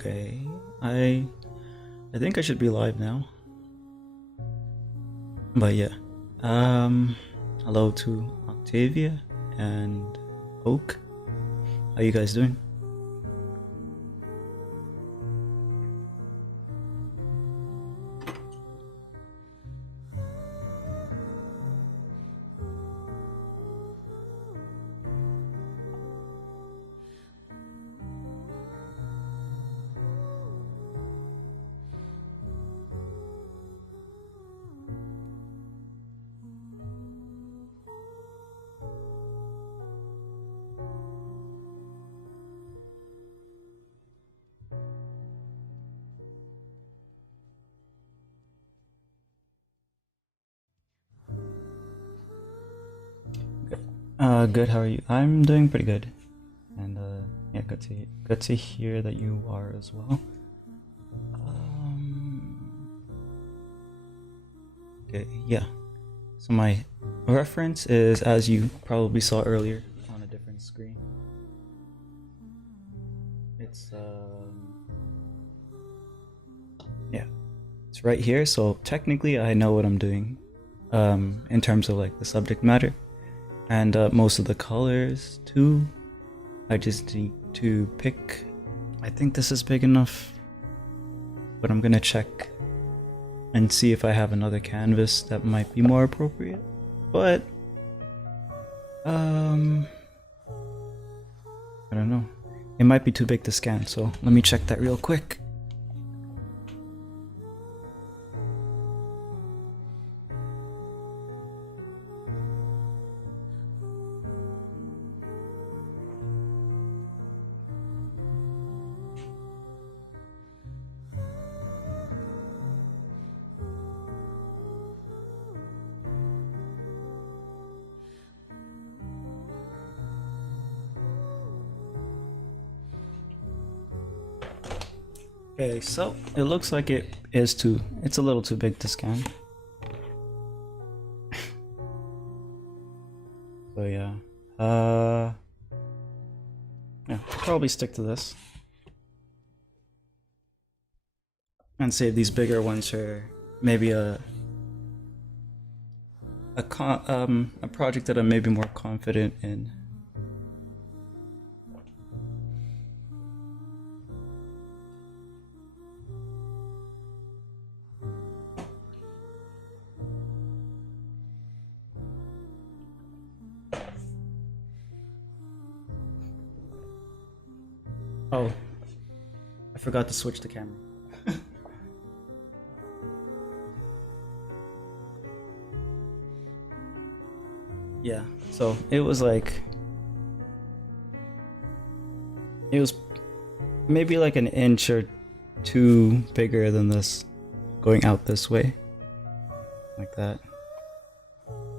Okay, I I think I should be live now. But yeah. Hello to Octavia and Oak. How you guys doing? Good. How are you? I'm doing pretty good, and yeah, good to hear that you are as well. Um, okay, yeah. So my reference is, as you probably saw earlier on a different screen. It's yeah, it's right here. So technically, I know what I'm doing, in terms of like the subject matter and most of the colors too. I just need to pick. I think this is big enough, but I'm gonna check and see if I have another canvas that might be more appropriate. But um, I don't know. It might be too big to scan, so let me check that real quick. Okay, so it looks like it's a little too big to scan. So yeah. Uh yeah, probably stick to this. And save these bigger ones for maybe a project that I'm maybe more confident in. Oh, I forgot to switch the camera. Yeah, so it was maybe like an inch or two bigger than this, going out this way, like that.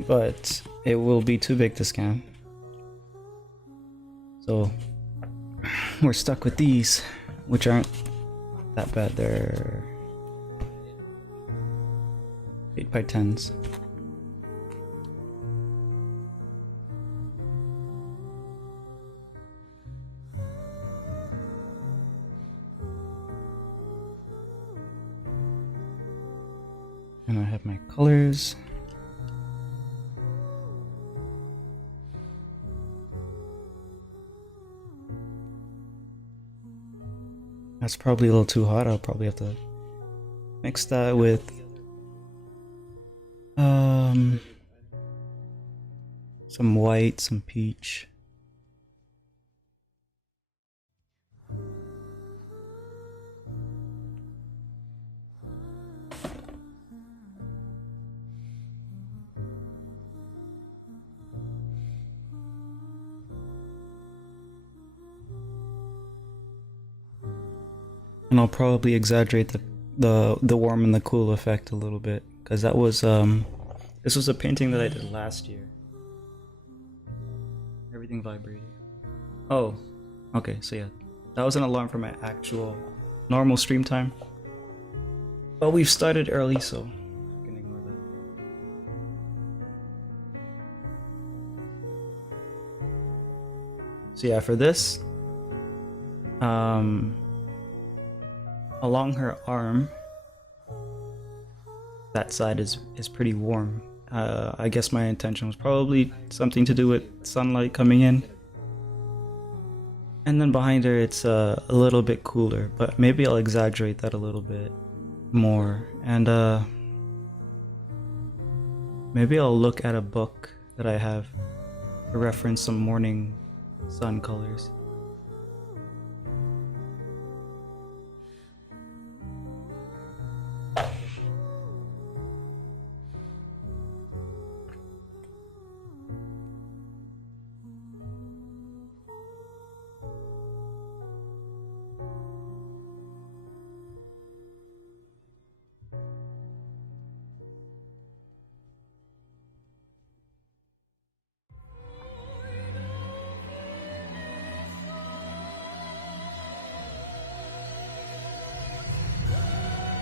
But it will be too big to scan. So we're stuck with these, which aren't that bad. They're 8 by 10s. And I have my colors. That's probably a little too hot. I'll probably have to mix that with some white, some peach. And I'll probably exaggerate the warm and the cool effect a little bit, because that was this was a painting that I did last year. Everything vibrated. Oh, okay, so yeah, that was an alarm for my actual normal stream time. But we've started early, so I can ignore that. So yeah, for this, um, along her arm, that side is pretty warm. I guess my intention was probably something to do with sunlight coming in. And then behind her it's a little bit cooler, but maybe I'll exaggerate that a little bit more. And maybe I'll look at a book that I have to reference some morning sun colors.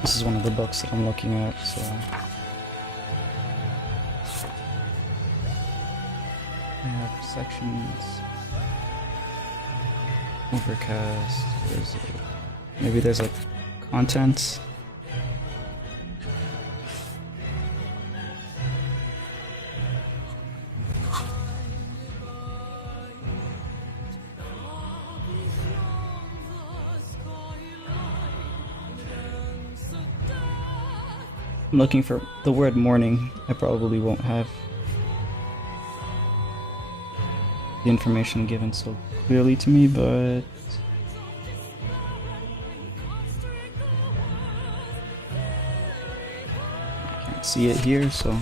This is one of the books that I'm looking at, so I have sections, overcast, maybe there's like contents. I'm looking for the word morning. I probably won't have the information given so clearly to me, but I can't see it here, so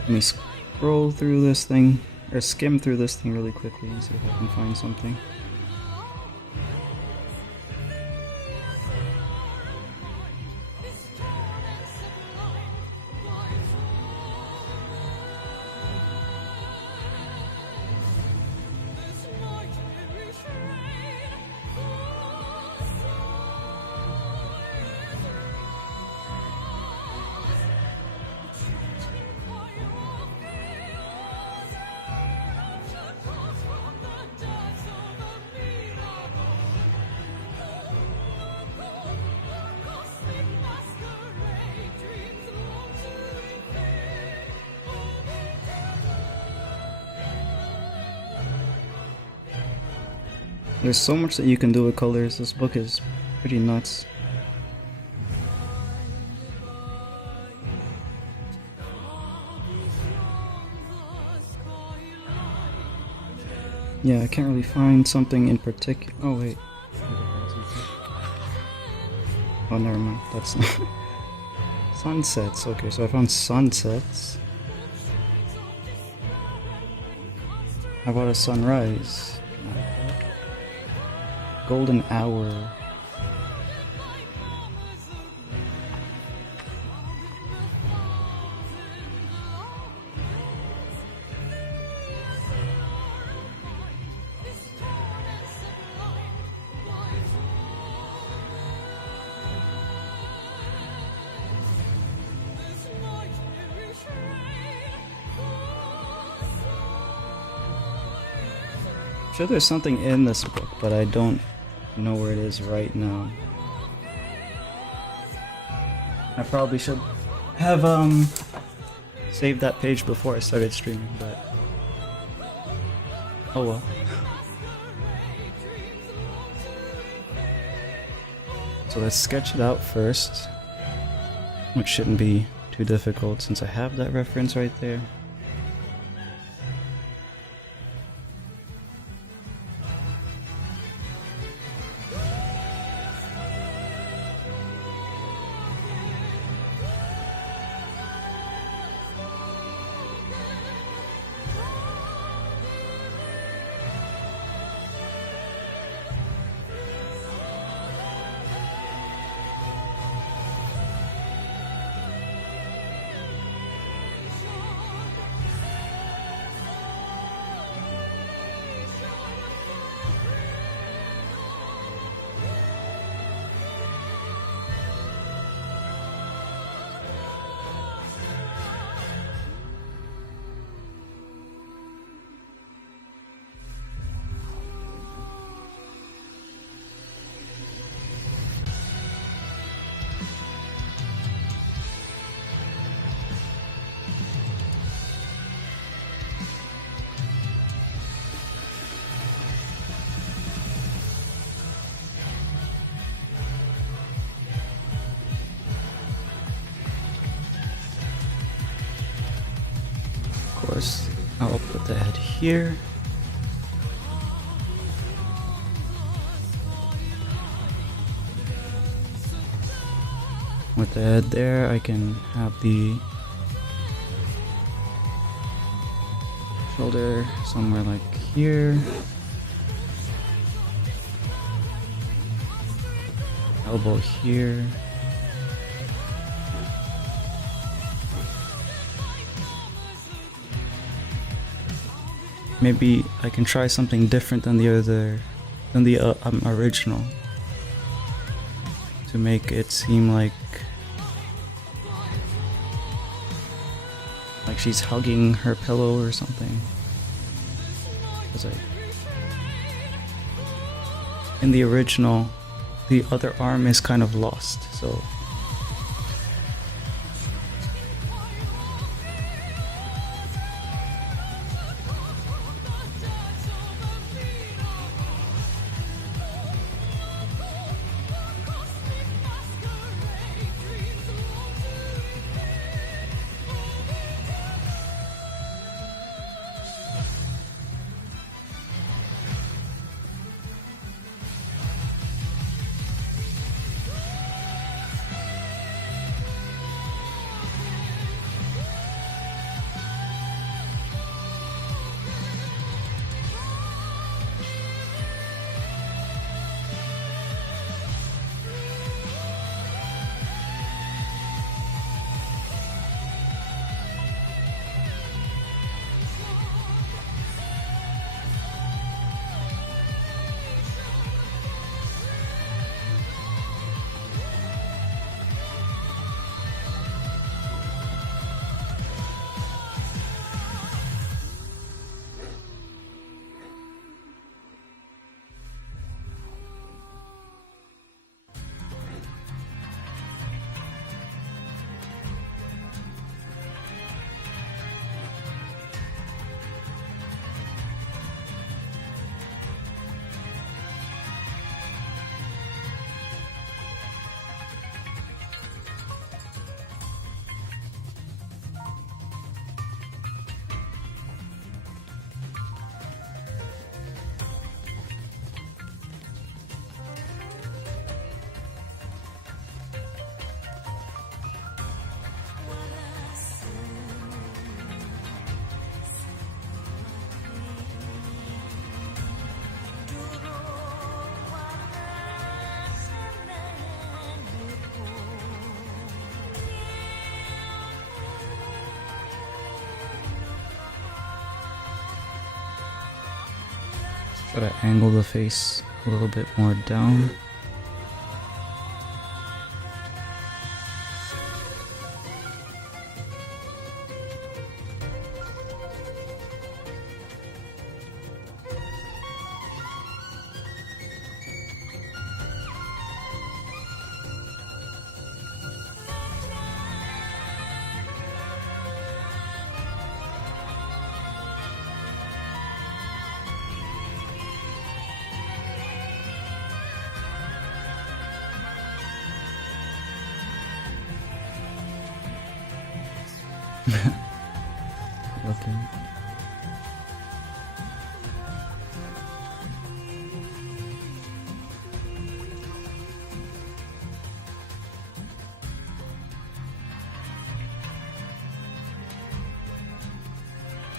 let me scroll through this thing, or skim through this thing really quickly and see if I can find something. There's so much that you can do with colors. This book is pretty nuts. Yeah, I can't really find something in particular. Oh wait. Oh, never mind. That's not sunsets. Okay, so I found sunsets. How about a sunrise? Golden hour. I'm sure there's something in this book, but I don't know where it is right now. I probably should have saved that page before I started streaming, but oh well. So let's sketch it out first, which shouldn't be too difficult since I have that reference right there. course, I'll put the head here. With the head there, I can have the shoulder somewhere like here. Elbow here. Maybe I can try something different than the original to make it seem like she's hugging her pillow or something. 'Cause in the original, the other arm is kind of lost, so try to angle the face a little bit more down. Okay.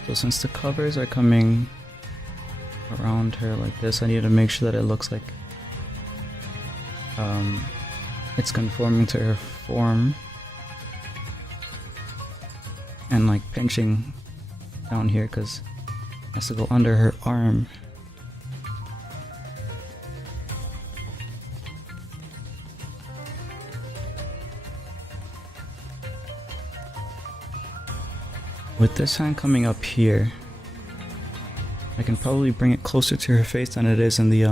So since the covers are coming around her like this, I need to make sure that it looks like it's conforming to her form. And like pinching down here because it has to go under her arm. With this hand coming up here, I can probably bring it closer to her face than it is in the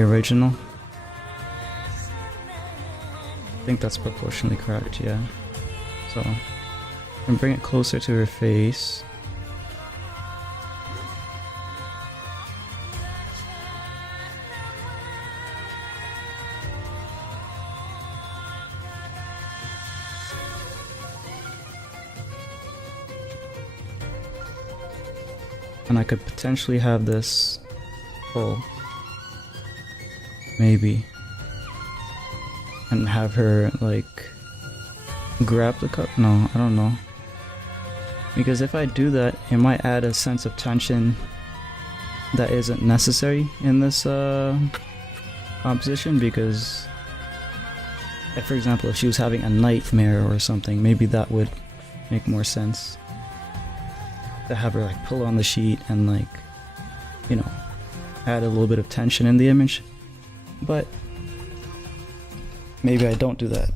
original. I think that's proportionally correct, yeah. So, I can bring it closer to her face. And I could potentially have this full. Maybe. And have her, like, grab the cup. No, I don't know. Because if I do that, it might add a sense of tension that isn't necessary in this composition, because if, for example, if she was having a nightmare or something, maybe that would make more sense to have her like pull on the sheet and, like, you know, add a little bit of tension in the image. But maybe I don't do that.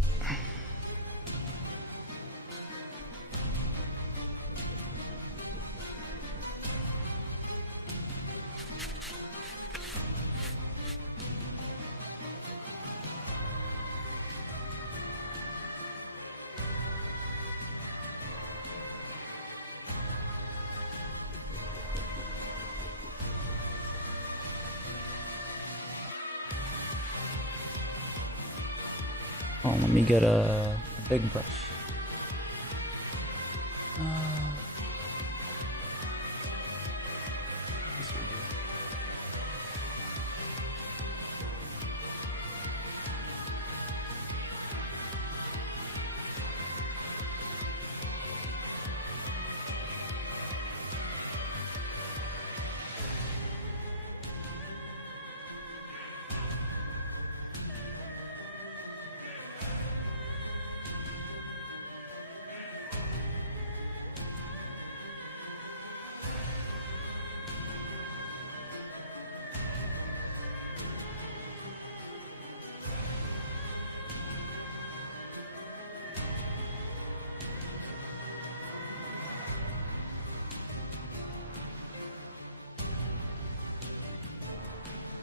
Oh, let me get a big brush. This will do.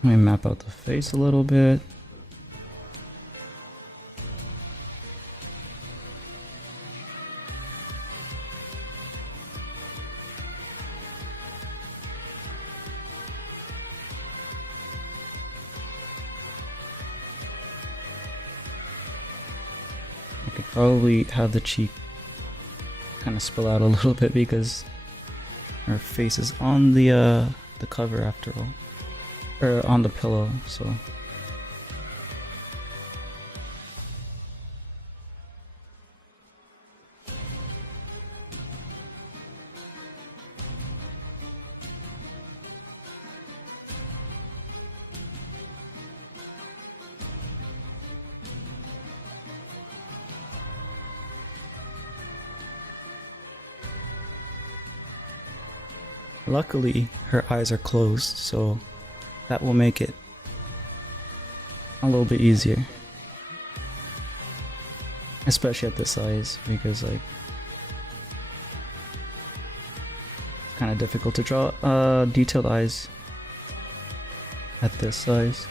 Let me map out the face a little bit. I could probably have the cheek kind of spill out a little bit because her face is on the cover after all. Or on the pillow, so. Luckily, her eyes are closed, so that will make it a little bit easier. Especially at this size, because like it's kind of difficult to draw detailed eyes at this size.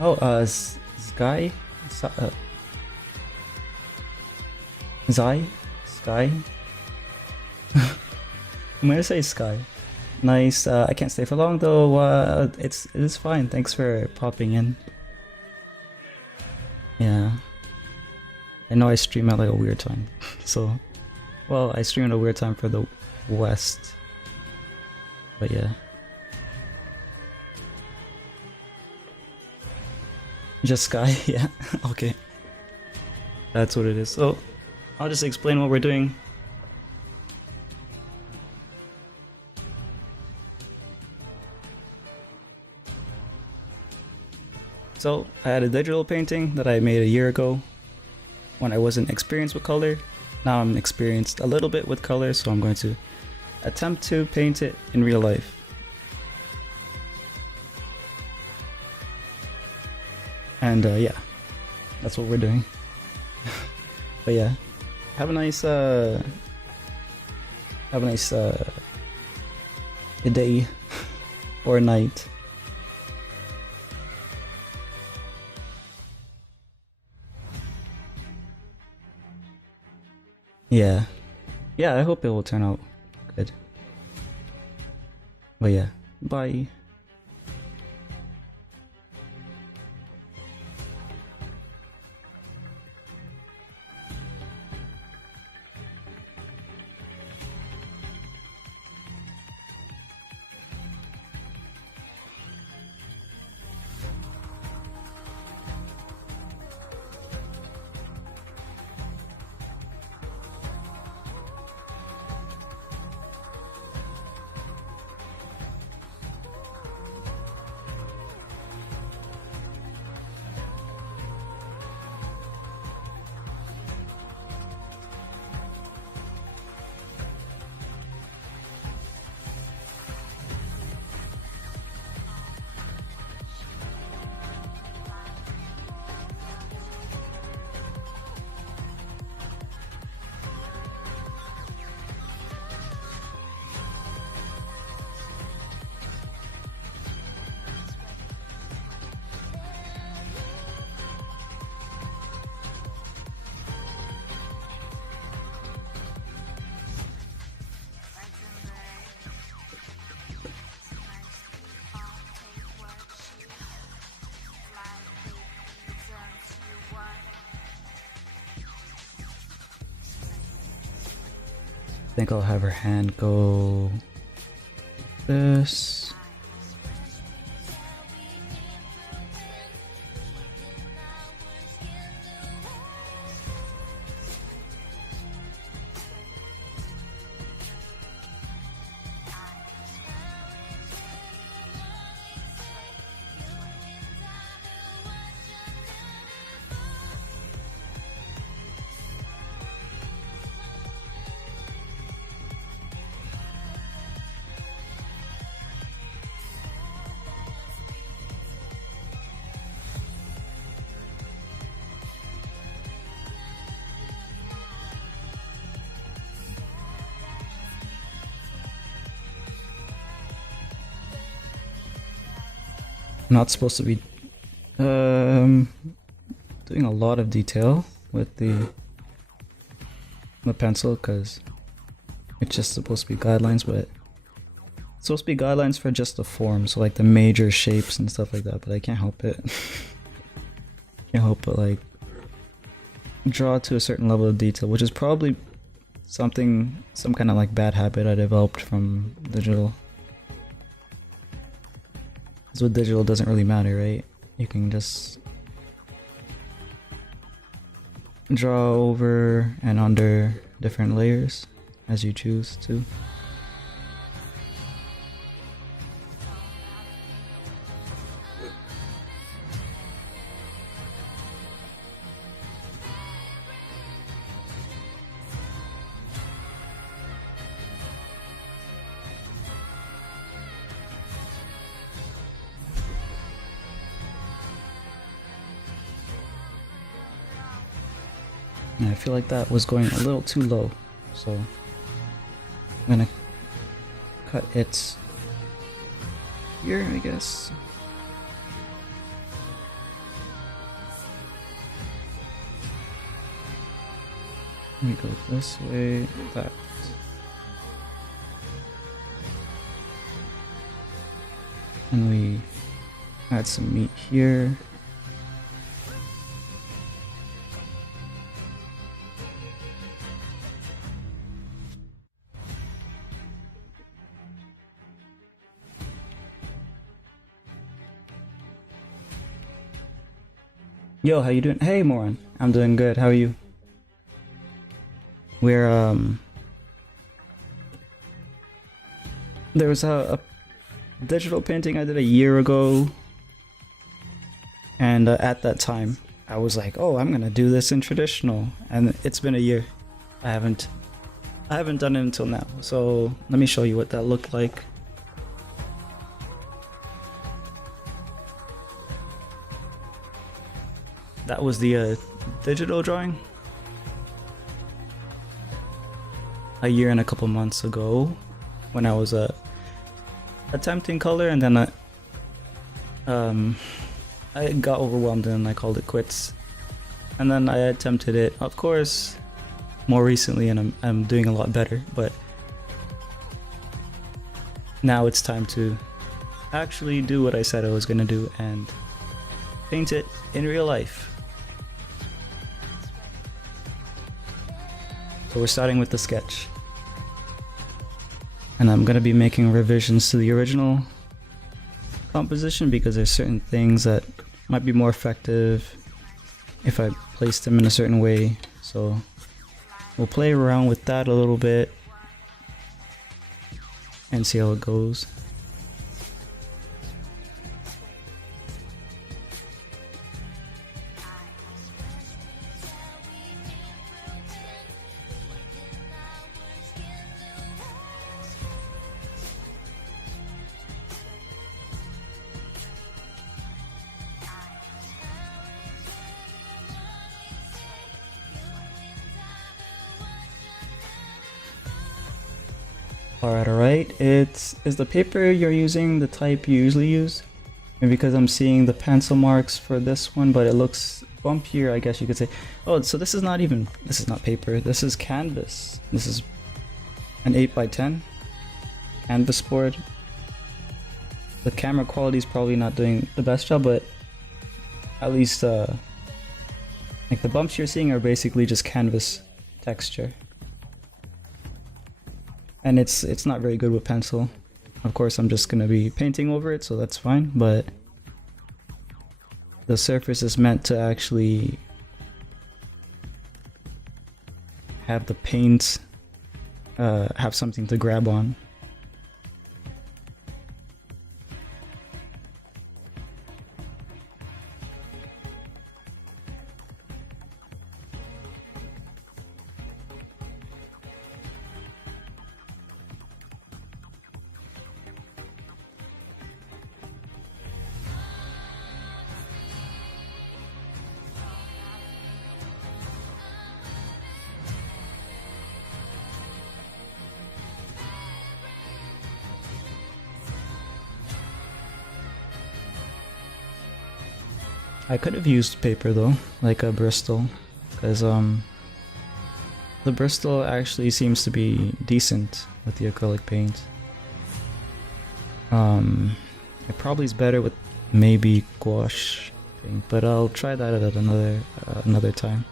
Oh, Sky? Zai? Sky? I'm gonna say Sky. Nice. I can't stay for long though. It is fine. Thanks for popping in. Yeah. I know I stream at like a weird time. So, well, I stream at a weird time for the West. But yeah. Just Sky? Yeah. Okay. That's what it is. So, I'll just explain what we're doing. So, I had a digital painting that I made a year ago when I wasn't experienced with color. Now I'm experienced a little bit with color, so I'm going to attempt to paint it in real life. And yeah, that's what we're doing. But yeah, have a nice day or night. Yeah. Yeah, I hope it will turn out good. But yeah, bye. think I'll have her hand go this. I'm not supposed to be doing a lot of detail with the pencil because it's just supposed to be guidelines, but it's supposed to be guidelines for just the form, so like the major shapes and stuff like that, but I can't help it. Can't help but like draw to a certain level of detail, which is probably some kind of like bad habit I developed from digital. Because with digital it doesn't really matter, right? You can just draw over and under different layers as you choose to. And I feel like that was going a little too low, so I'm gonna cut it here, I guess. Let me go this way, that. And we add some meat here. Yo, how you doing? Hey, Moran. I'm doing good. How are you? We're there was a digital painting I did a year ago, and at that time I was like, oh, I'm gonna do this in traditional, and it's been a year. I haven't done it until now, so let me show you what that looked like. That was the digital drawing a year and a couple months ago when I was attempting color, and then I got overwhelmed and I called it quits. And then I attempted it, of course, more recently, and I'm doing a lot better, but now it's time to actually do what I said I was gonna do and paint it in real life. So we're starting with the sketch, and I'm gonna be making revisions to the original composition because there's certain things that might be more effective if I place them in a certain way. So we'll play around with that a little bit and see how it goes. Alright, is the paper you're using the type you usually use? And because I'm seeing the pencil marks for this one, but it looks bumpier, I guess you could say. Oh, so this is not paper, this is canvas. This is an 8x10 canvas board. The camera quality is probably not doing the best job, but at least like the bumps you're seeing are basically just canvas texture. and it's not very good with pencil. Of course, I'm just gonna be painting over it, so that's fine, but the surface is meant to actually have the paint have something to grab on. I could have used paper though, like a Bristol, because the Bristol actually seems to be decent with the acrylic paint. It probably is better with maybe gouache paint, but I'll try that at another time.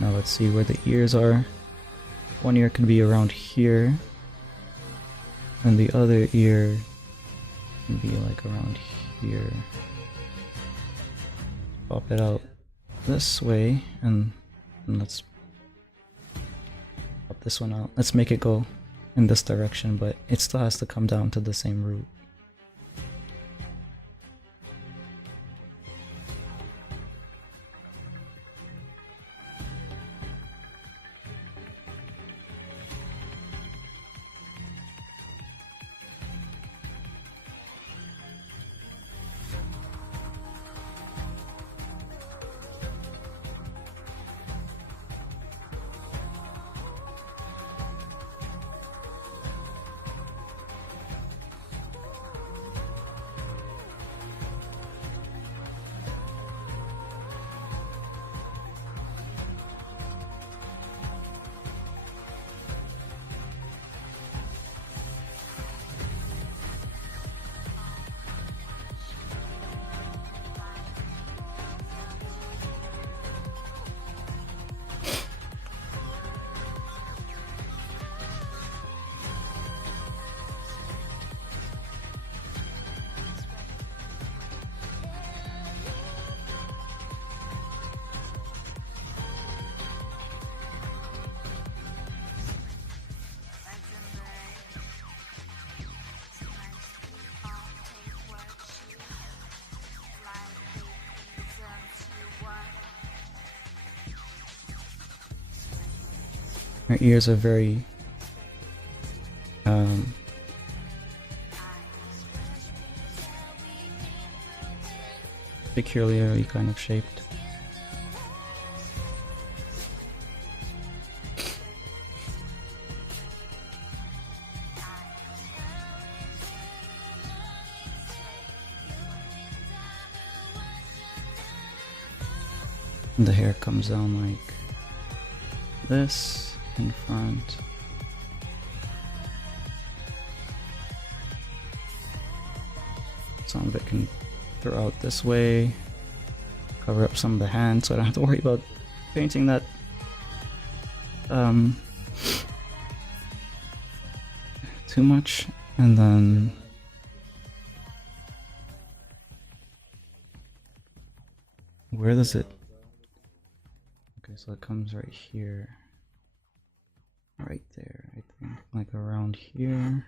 Now let's see where the ears are. One ear can be around here, and the other ear can be like around here. Pop it out this way, and let's pop this one out. Let's make it go in this direction, but it still has to come down to the same root. Her ears are very peculiarly kind of shaped. And the hair comes down like this in front. Some of it can throw out this way, cover up some of the hands so I don't have to worry about painting that too much. And then where does it, okay, so it comes right here, right there, I think, like around here.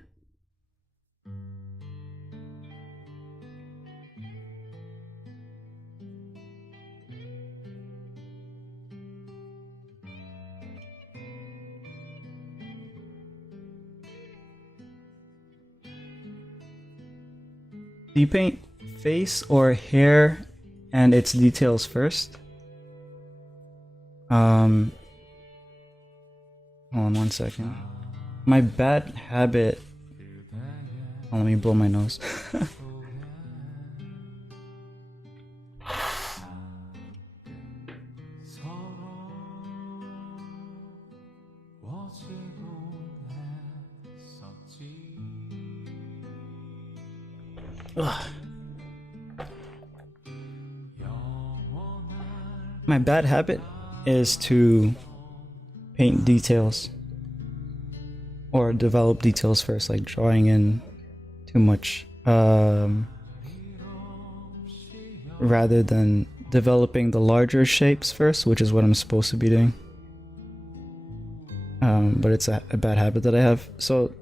Do you paint face or hair and its details first? Hold on one second. My bad habit. Oh, let me blow my nose. Ugh. My bad habit is to paint details or develop details first, like drawing in too much, rather than developing the larger shapes first, which is what I'm supposed to be doing. But it's a bad habit that I have. So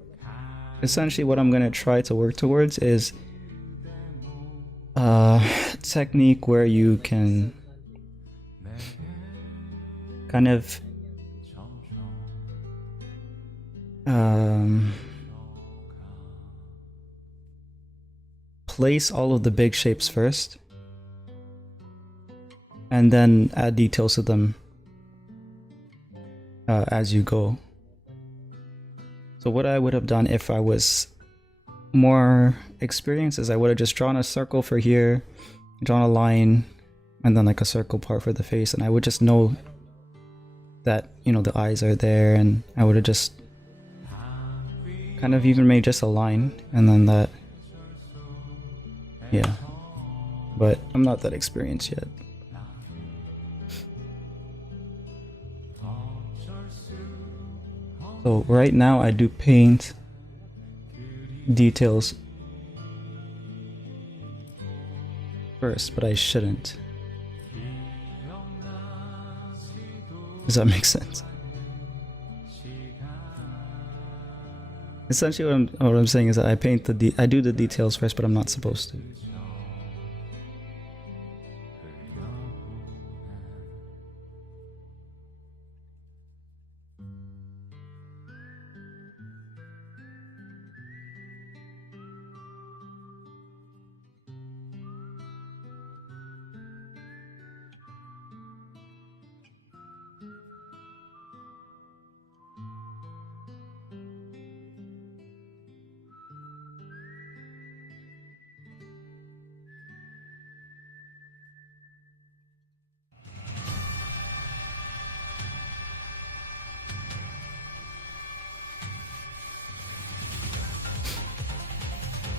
essentially what I'm gonna try to work towards is a technique where you can kind of place all of the big shapes first and then add details to them as you go. So what I would have done if I was more experienced is I would have just drawn a circle for here, drawn a line, and then like a circle part for the face, and I would just know that, you know, the eyes are there, and I would have just kind of even made just a line, and then that, yeah. But I'm not that experienced yet. So right now I do paint details first, but I shouldn't. Does that make sense? Essentially what I'm saying is that I paint I do the details first, but I'm not supposed to.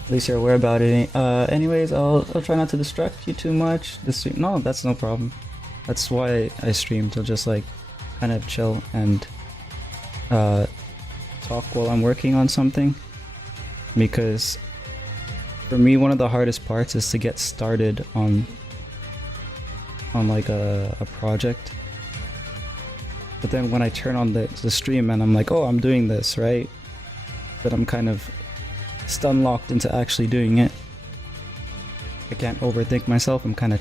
At least you're aware about it. Anyways, I'll try not to distract you too much. No, that's no problem. That's why I stream, to just like kind of chill and talk while I'm working on something. Because for me, one of the hardest parts is to get started on like a project. But then when I turn on the stream and I'm like, oh, I'm doing this, right? But I'm kind of stun locked into actually doing it. I can't overthink myself. I'm kind of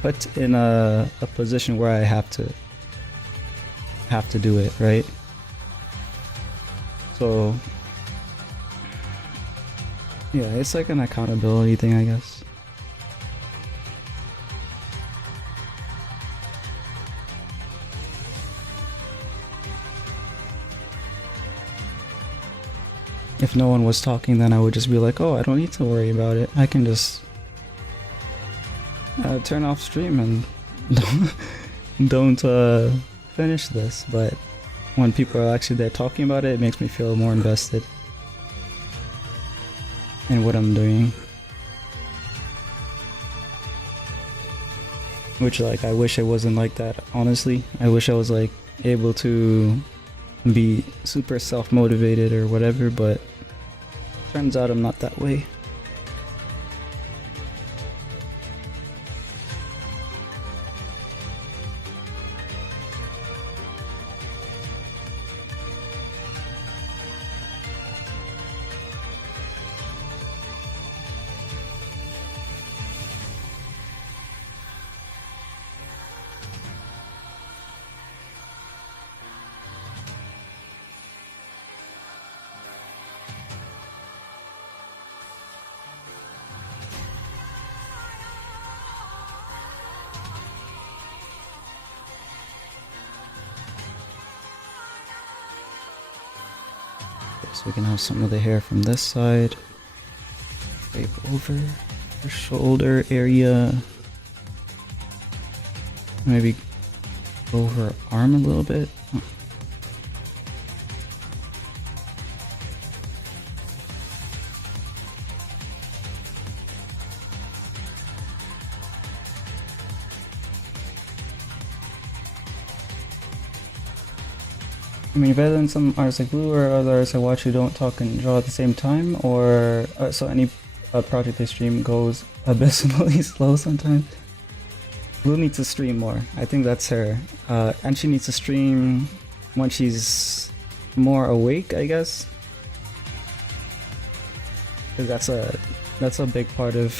put in a position where I have to do it, right? So yeah, it's like an accountability thing, I guess. If no one was talking, then I would just be like, oh, I don't need to worry about it. I can just turn off stream and don't finish this. But when people are actually there talking about it, it makes me feel more invested in what I'm doing. Which, like, I wish it wasn't like that, honestly. I wish I was like able to be super self-motivated or whatever, but turns out I'm not that way. So we can have some of the hair from this side, drape over the shoulder area, maybe over arm a little bit. I mean, better than some artists like Blue or other artists I watch who don't talk and draw at the same time, or so any project they stream goes abysmally slow sometimes. Blue needs to stream more. I think that's her, and she needs to stream when she's more awake, I guess, because that's a big part of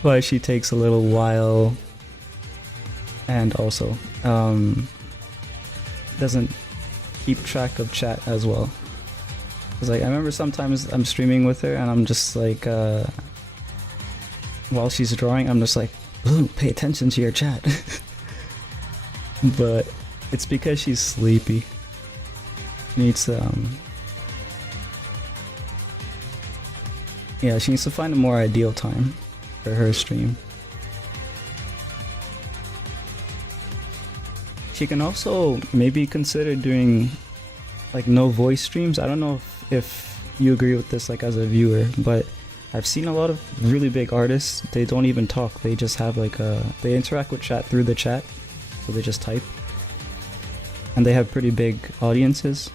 why she takes a little while, and also doesn't keep track of chat as well. Cause like I remember sometimes I'm streaming with her and I'm just like while she's drawing I'm just like, Blue, pay attention to your chat. But it's because she's sleepy. She needs to yeah, she needs to find a more ideal time for her stream. She can also maybe consider doing like no voice streams. I don't know if you agree with this like as a viewer, but I've seen a lot of really big artists, they don't even talk, they just have like they interact with chat through the chat, so they just type. And they have pretty big audiences,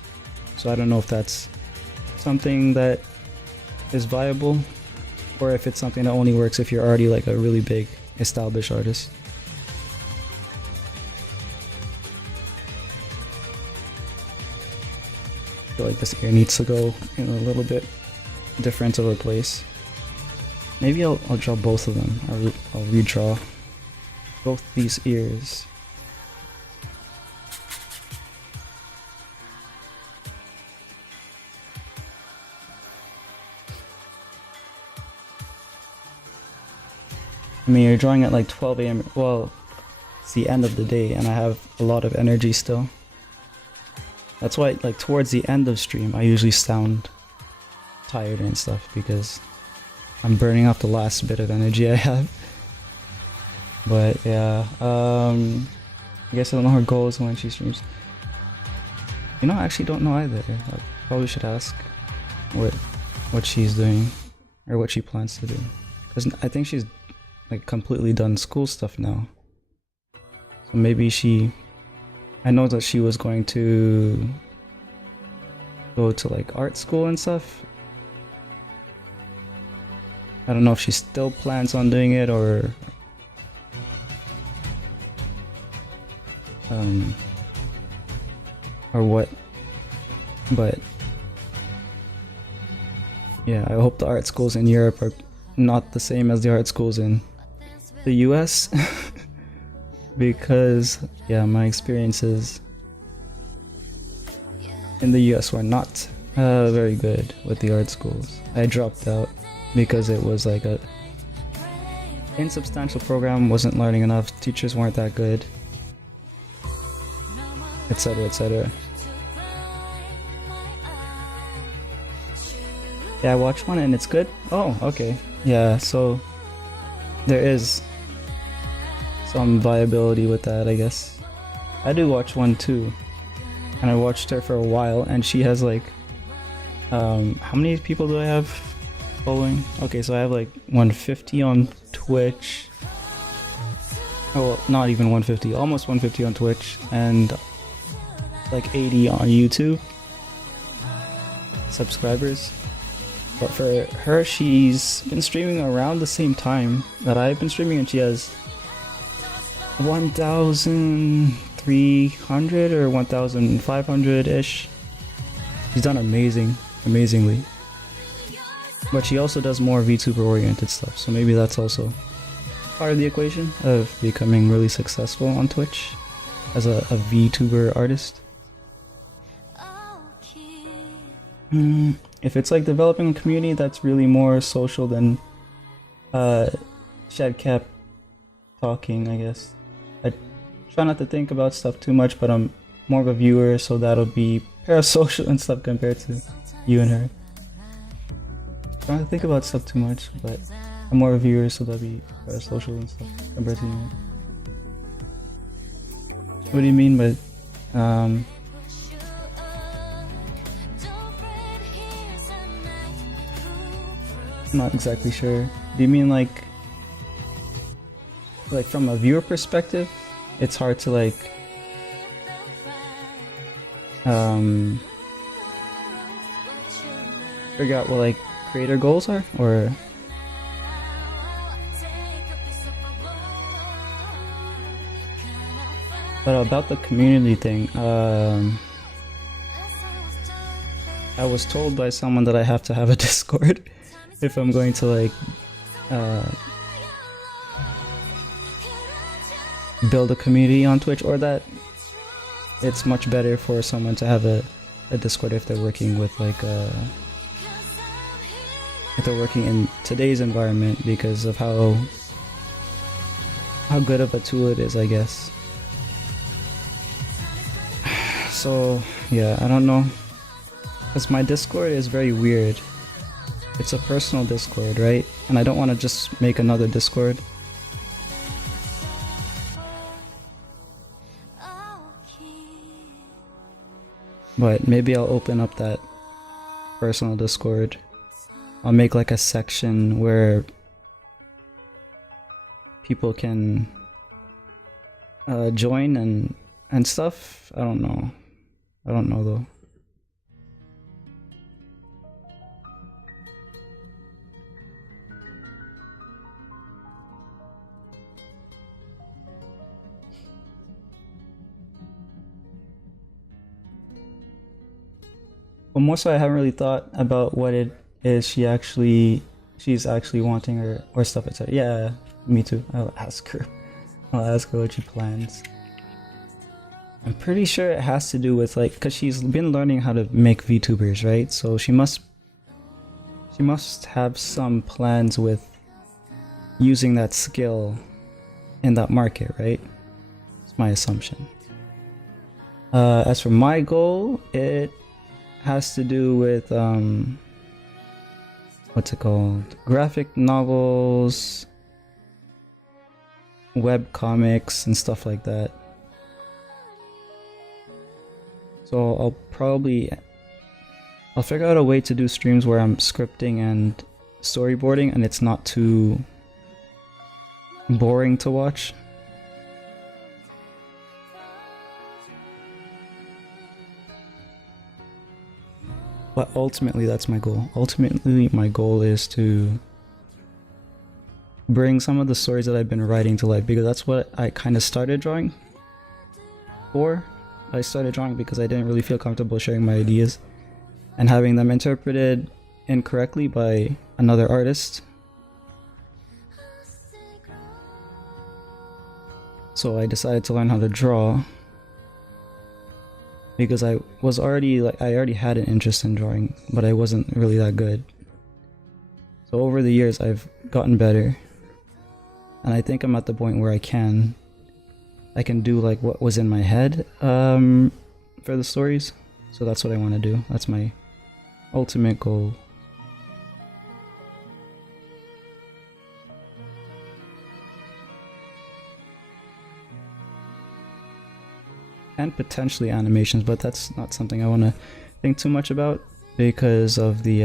so I don't know if that's something that is viable, or if it's something that only works if you're already like a really big established artist. I feel like this ear needs to go in a little bit different of a place. Maybe I'll draw both of them. I'll redraw both these ears. I mean, you're drawing at like 12 a.m. Well, it's the end of the day and I have a lot of energy still. That's why like towards the end of stream I usually sound tired and stuff, because I'm burning off the last bit of energy I have. But yeah, I guess I don't know her goals when she streams. You know, I actually don't know either. I probably should ask what she's doing or what she plans to do, because I think she's like completely done school stuff now. So maybe I know that she was going to go to like art school and stuff. I don't know if she still plans on doing it or what, but yeah, I hope the art schools in Europe are not the same as the art schools in the US. Because yeah, my experiences in the US were not very good with the art schools. I dropped out because it was like a insubstantial program, wasn't learning enough, teachers weren't that good, etc, etc. Yeah, I watched one and it's good. Oh, okay. Yeah, so there is some viability with that, I guess. I do watch one too, and I watched her for a while, and she has like how many people do I have following? Okay, so I have like 150 on Twitch. Oh, well, not even 150, almost 150 on Twitch, and like 80 on YouTube subscribers. But for her, she's been streaming around the same time that I've been streaming, and she has 1,300 or 1,500-ish. She's done amazingly. But she also does more VTuber oriented stuff, so maybe that's also part of the equation of becoming really successful on Twitch as a VTuber artist. If it's like developing a community that's really more social than Shadcap talking, I guess. I try not to think about stuff too much, but I'm more of a viewer, so that'll be parasocial and stuff compared to you and her. Trying to think about stuff too much, but I'm more of a viewer, so that'll be parasocial and stuff compared to you. What do you mean by not exactly sure. Do you mean like from a viewer perspective, it's hard to like um, figure out what like creator goals are, or but about the community thing. I was told by someone that I have to have a Discord if I'm going to like uh, build a community on Twitch, or that it's much better for someone to have a Discord if they're working with like if they're working in today's environment, because of how good of a tool it is, I guess. So yeah, I don't know, because my Discord is very weird. It's a personal Discord, right? And I don't want to just make another Discord. But maybe I'll open up that personal Discord. I'll make like a section where people can join and stuff. I don't know. I don't know though. But mostly I haven't really thought about what it is she's actually wanting, or stuff, etc. Yeah, me too. I'll ask her. I'll ask her what she plans. I'm pretty sure it has to do with like, because she's been learning how to make VTubers, right? So she must have some plans with using that skill in that market, right? It's my assumption. As for my goal, it has to do with what's it called? Graphic novels, web comics, and stuff like that. So I'll figure out a way to do streams where I'm scripting and storyboarding and it's not too boring to watch. But ultimately, that's my goal. Ultimately, my goal is to bring some of the stories that I've been writing to life, because that's what I kind of started drawing for. I started drawing because I didn't really feel comfortable sharing my ideas and having them interpreted incorrectly by another artist. So I decided to learn how to draw, because I already had an interest in drawing, but I wasn't really that good. So over the years I've gotten better, and I think I'm at the point where I can do like what was in my head for the stories. So that's what I want to do. That's my ultimate goal. And potentially animations, but that's not something I want to think too much about, because of the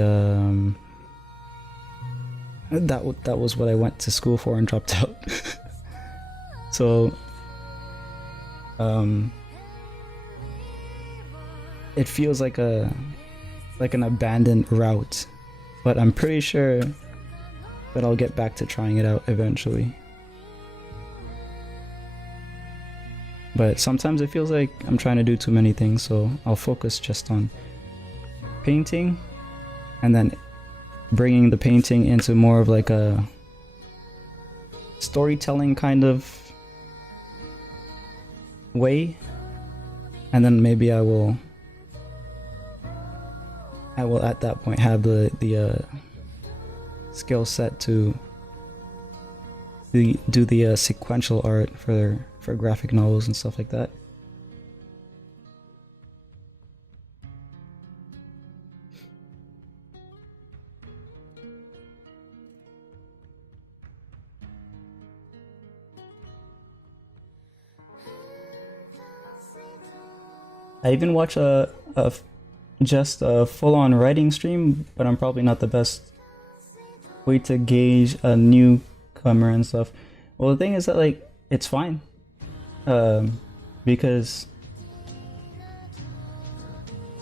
that was what I went to school for and dropped out. So it feels like an abandoned route, but I'm pretty sure that I'll get back to trying it out eventually. But sometimes it feels like I'm trying to do too many things, so I'll focus just on painting, and then bringing the painting into more of like a storytelling kind of way, and then maybe I will at that point have the skill set to do the sequential art for graphic novels and stuff like that. I even watch just a full-on writing stream, but I'm probably not the best way to gauge a newcomer and stuff. Well, the thing is that like it's fine, because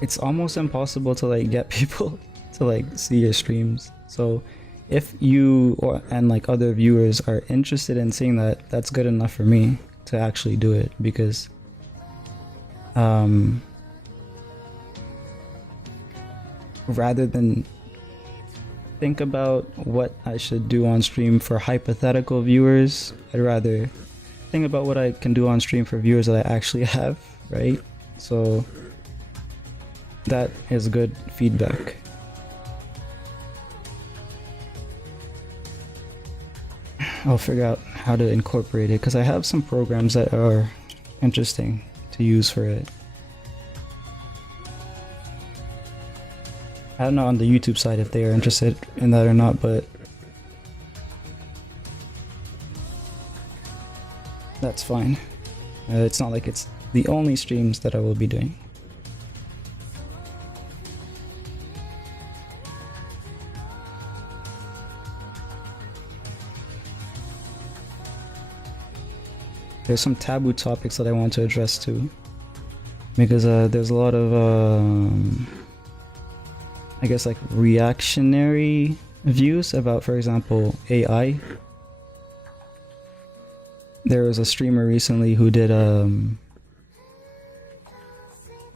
it's almost impossible to like get people to like see your streams. So if you or and like other viewers are interested in seeing that, that's good enough for me to actually do it, because rather than think about what I should do on stream for hypothetical viewers, I'd rather think about what I can do on stream for viewers that I actually have, right? So that is good feedback. I'll figure out how to incorporate it, because I have some programs that are interesting to use for it. I don't know on the YouTube side if they are interested in that or not, but that's fine. It's not like it's the only streams that I will be doing. There's some taboo topics that I want to address too, because there's a lot of I guess like reactionary views about, for example, AI. There was a streamer recently who did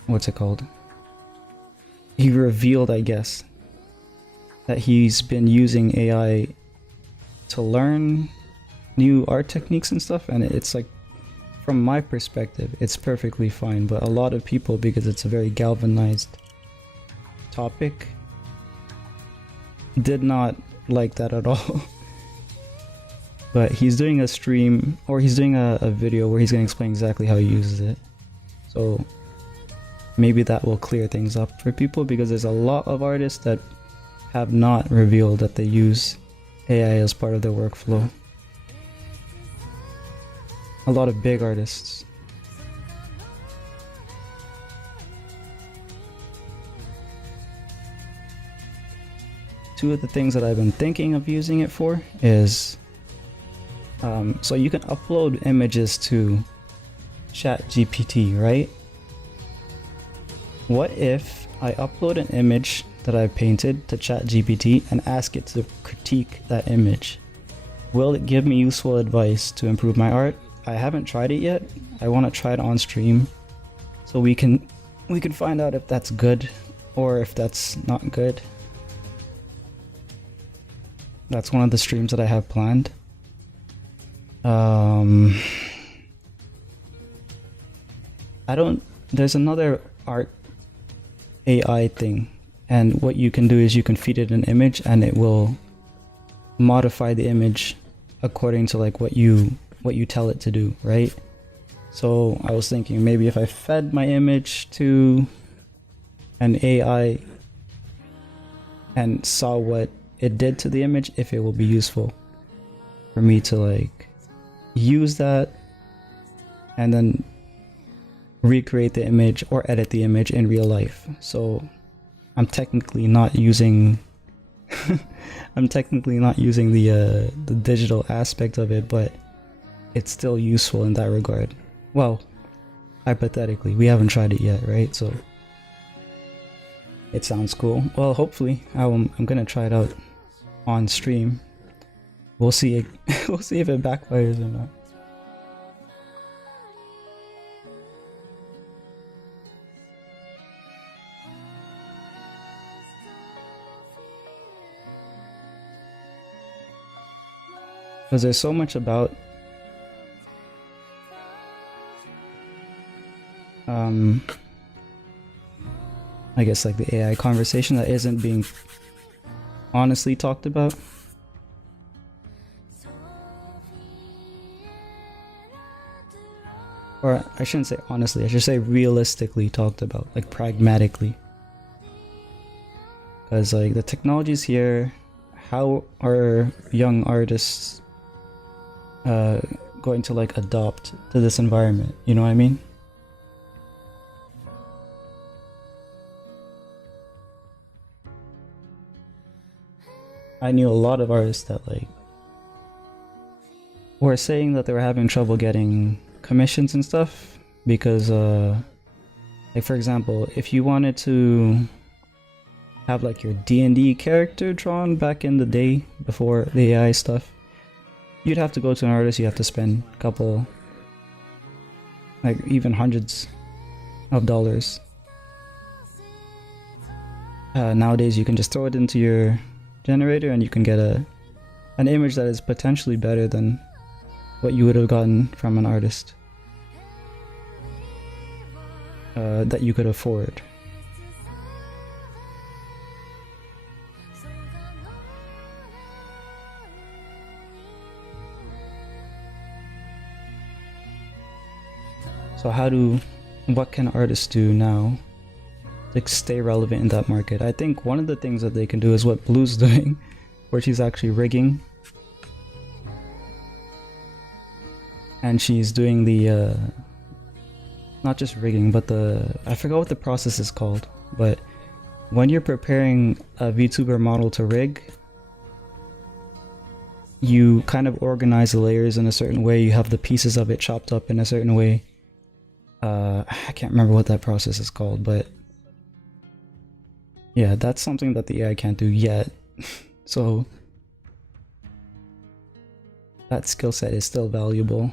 what's it called? He revealed, I guess, that he's been using AI to learn new art techniques and stuff, and it's like, from my perspective, it's perfectly fine, but a lot of people, because it's a very galvanized topic, did not like that at all. But he's doing a stream, or he's doing a video where he's going to explain exactly how he uses it. So maybe that will clear things up for people, because there's a lot of artists that have not revealed that they use AI as part of their workflow. A lot of big artists. Two of the things that I've been thinking of using it for is, so you can upload images to ChatGPT, right? What if I upload an image that I've painted to ChatGPT and ask it to critique that image? Will it give me useful advice to improve my art? I haven't tried it yet. I want to try it on stream, so we can find out if that's good or if that's not good. That's one of the streams that I have planned. There's another art AI thing, and what you can do is you can feed it an image and it will modify the image according to like what you tell it to do, right? So I was thinking maybe if I fed my image to an AI and saw what it did to the image, if it will be useful for me to like use that and then recreate the image or edit the image in real life. So I'm technically not using the digital aspect of it, but it's still useful in that regard. Well, hypothetically, we haven't tried it yet, right? So it sounds cool. Well, hopefully I'm gonna try it out on stream. We'll see we'll see if it backfires or not. Because there's so much about I guess like the AI conversation that isn't being honestly talked about. Or I shouldn't say honestly, I should say realistically talked about, like pragmatically. Because like the technology's here, how are young artists going to like adopt to this environment? You know what I mean? I knew a lot of artists that like were saying that they were having trouble getting commissions and stuff because Like for example, if you wanted to have like your D&D character drawn back in the day before the AI stuff, you'd have to go to an artist. You have to spend a couple, like even hundreds of dollars. Nowadays you can just throw it into your generator and you can get an image that is potentially better than what you would have gotten from an artist that you could afford. So what can artists do now to stay relevant in that market? I think one of the things that they can do is what Blue's doing, where she's actually rigging. And she's doing the, not just rigging, but I forgot what the process is called, but when you're preparing a VTuber model to rig, you kind of organize the layers in a certain way, you have the pieces of it chopped up in a certain way. I can't remember what that process is called, but yeah, that's something that the AI can't do yet. So that skill set is still valuable.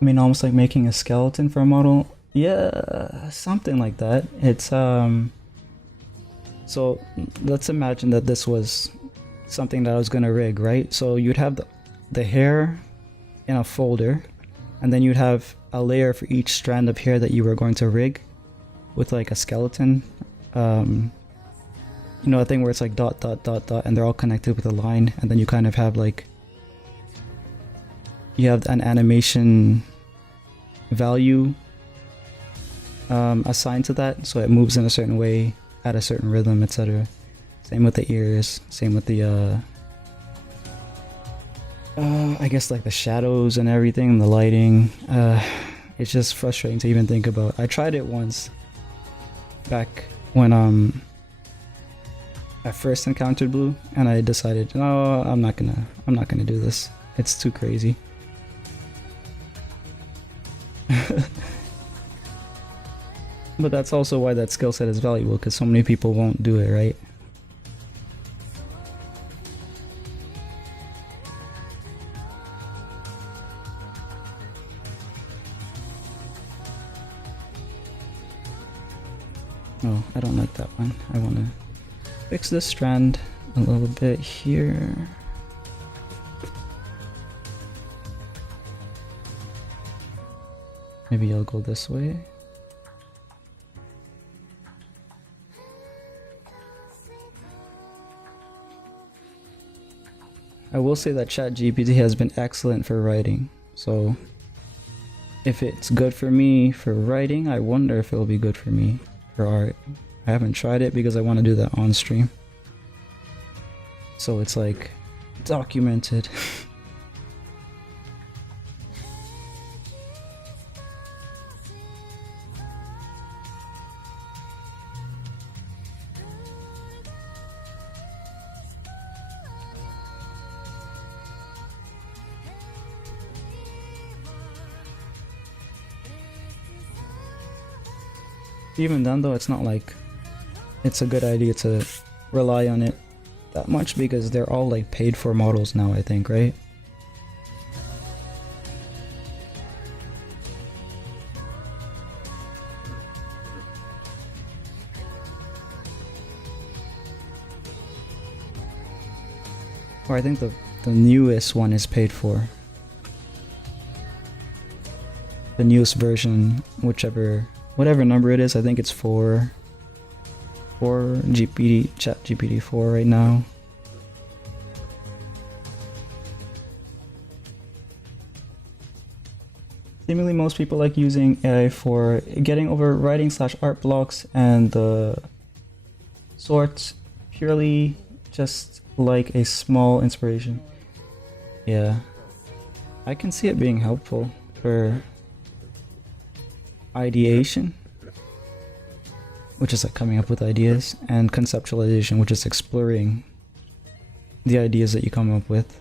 I mean, almost like making a skeleton for a model. Yeah, something like that. It's so let's imagine that this was something that I was gonna rig, right? So you'd have the hair in a folder, and then you'd have a layer for each strand of hair that you were going to rig with like a skeleton. You know, a thing where it's like dot dot dot dot and they're all connected with a line, and then you kind of have like, you have an animation value assigned to that, so it moves in a certain way at a certain rhythm, etc. Same with the ears, same with the I guess like the shadows and everything, the lighting. It's just frustrating to even think about. I tried it once back when I first encountered Blue, and I decided, no, I'm not gonna do this. It's too crazy. But that's also why that skill set is valuable, because so many people won't do it, right? Oh, I don't like that one. I want to fix this strand a little bit here. Maybe I'll go this way. I will say that ChatGPT has been excellent for writing, so if it's good for me for writing, I wonder if it'll be good for me for art. I haven't tried it because I want to do that on stream, so it's like documented. Even then though, it's not like it's a good idea to rely on it that much, because they're all like paid for models now, I think, right? Or I think the newest one is paid for. The newest version, whatever number it is, I think it's 4 GPT, ChatGPT 4 right now. Seemingly most people like using AI for getting over writing / art blocks and the sorts, purely just like a small inspiration. Yeah, I can see it being helpful for ideation, which is like coming up with ideas, and conceptualization, which is exploring the ideas that you come up with.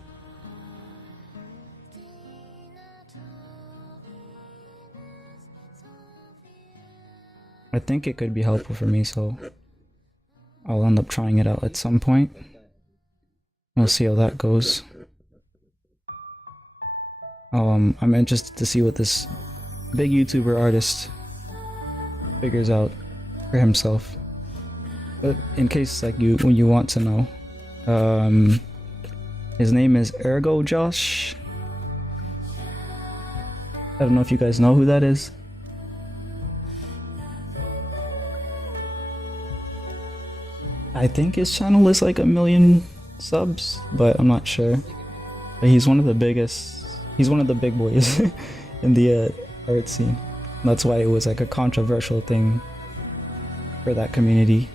I think it could be helpful for me, so I'll end up trying it out at some point. We'll see how that goes. I'm interested to see what this big YouTuber artist figures out for himself. But in case like when you want to know, his name is Ergo Josh. I don't know if you guys know who that is. I think his channel is like 1 million subs, but I'm not sure. But he's one of the biggest. He's one of the big boys in the art scene. That's why it was like a controversial thing for that community.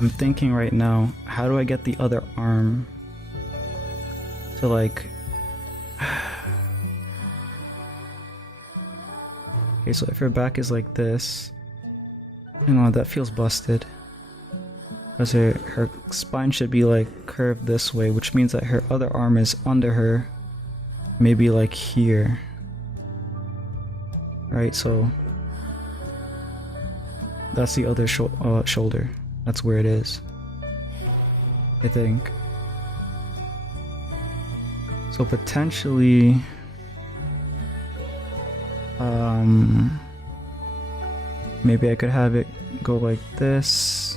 I'm thinking right now, how do I get the other arm to like... Okay, so if her back is like this, you know, that feels busted. Because her spine should be like curved this way, which means that her other arm is under her, maybe like here. Right, so that's the other shoulder. That's where it is, I think. So potentially, maybe I could have it go like this.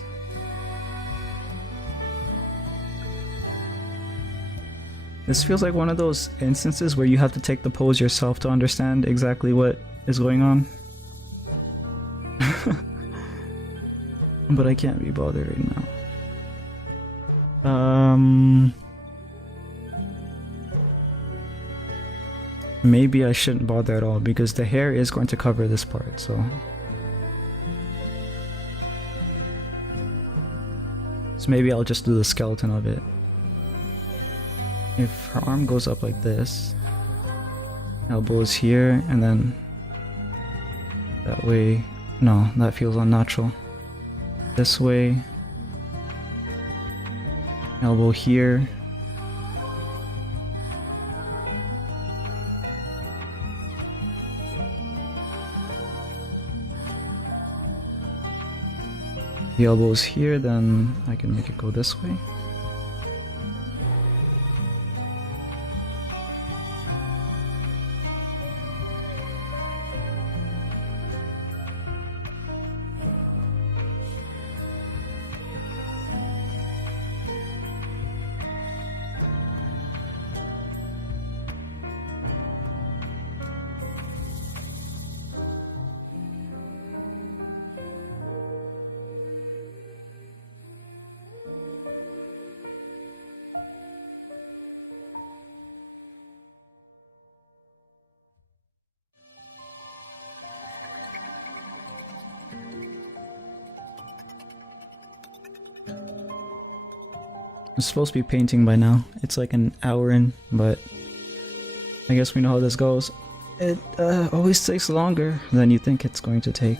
This feels like one of those instances where you have to take the pose yourself to understand exactly what is going on. But I can't be bothered right now. Maybe I shouldn't bother at all because the hair is going to cover this part, so maybe I'll just do the skeleton of it. If her arm goes up like this, elbows here, and then that way, no, that feels unnatural. This way, elbow here, the elbows here, then I can make it go this way. I'm supposed to be painting by now. It's like an hour in, but I guess we know how this goes. It always takes longer than you think it's going to take.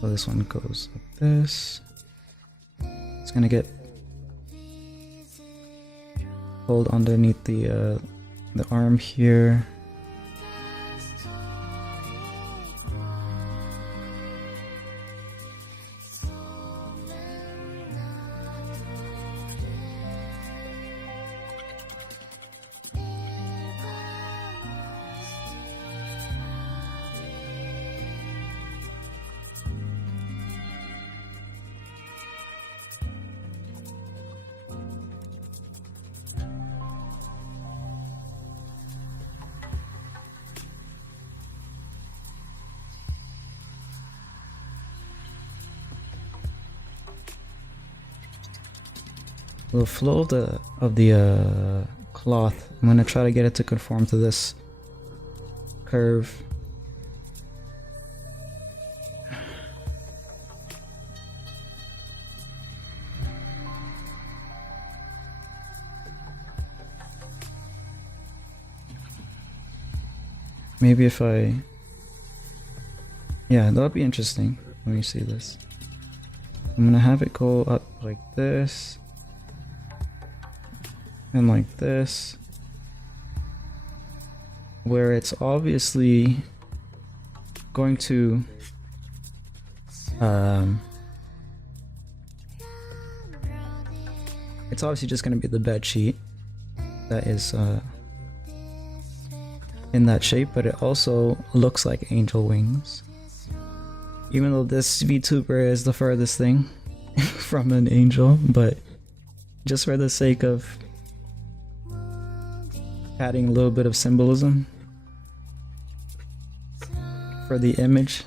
So this one goes like this. It's gonna get pulled underneath the arm here. the flow of the cloth. I'm gonna try to get it to conform to this curve. Maybe if I... Yeah, that'll be interesting when you see this. I'm gonna have it go up like this. And like this. Where it's obviously going to... it's obviously just gonna be the bed sheet that is in that shape, but it also looks like angel wings. Even though this VTuber is the furthest thing from an angel, but just for the sake of adding a little bit of symbolism for the image.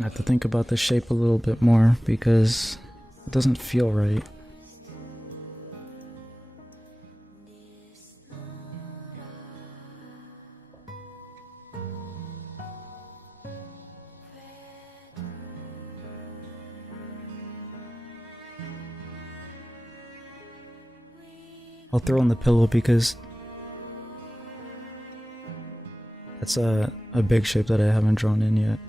I have to think about the shape a little bit more because it doesn't feel right. I'll throw in the pillow because that's a big shape that I haven't drawn in yet.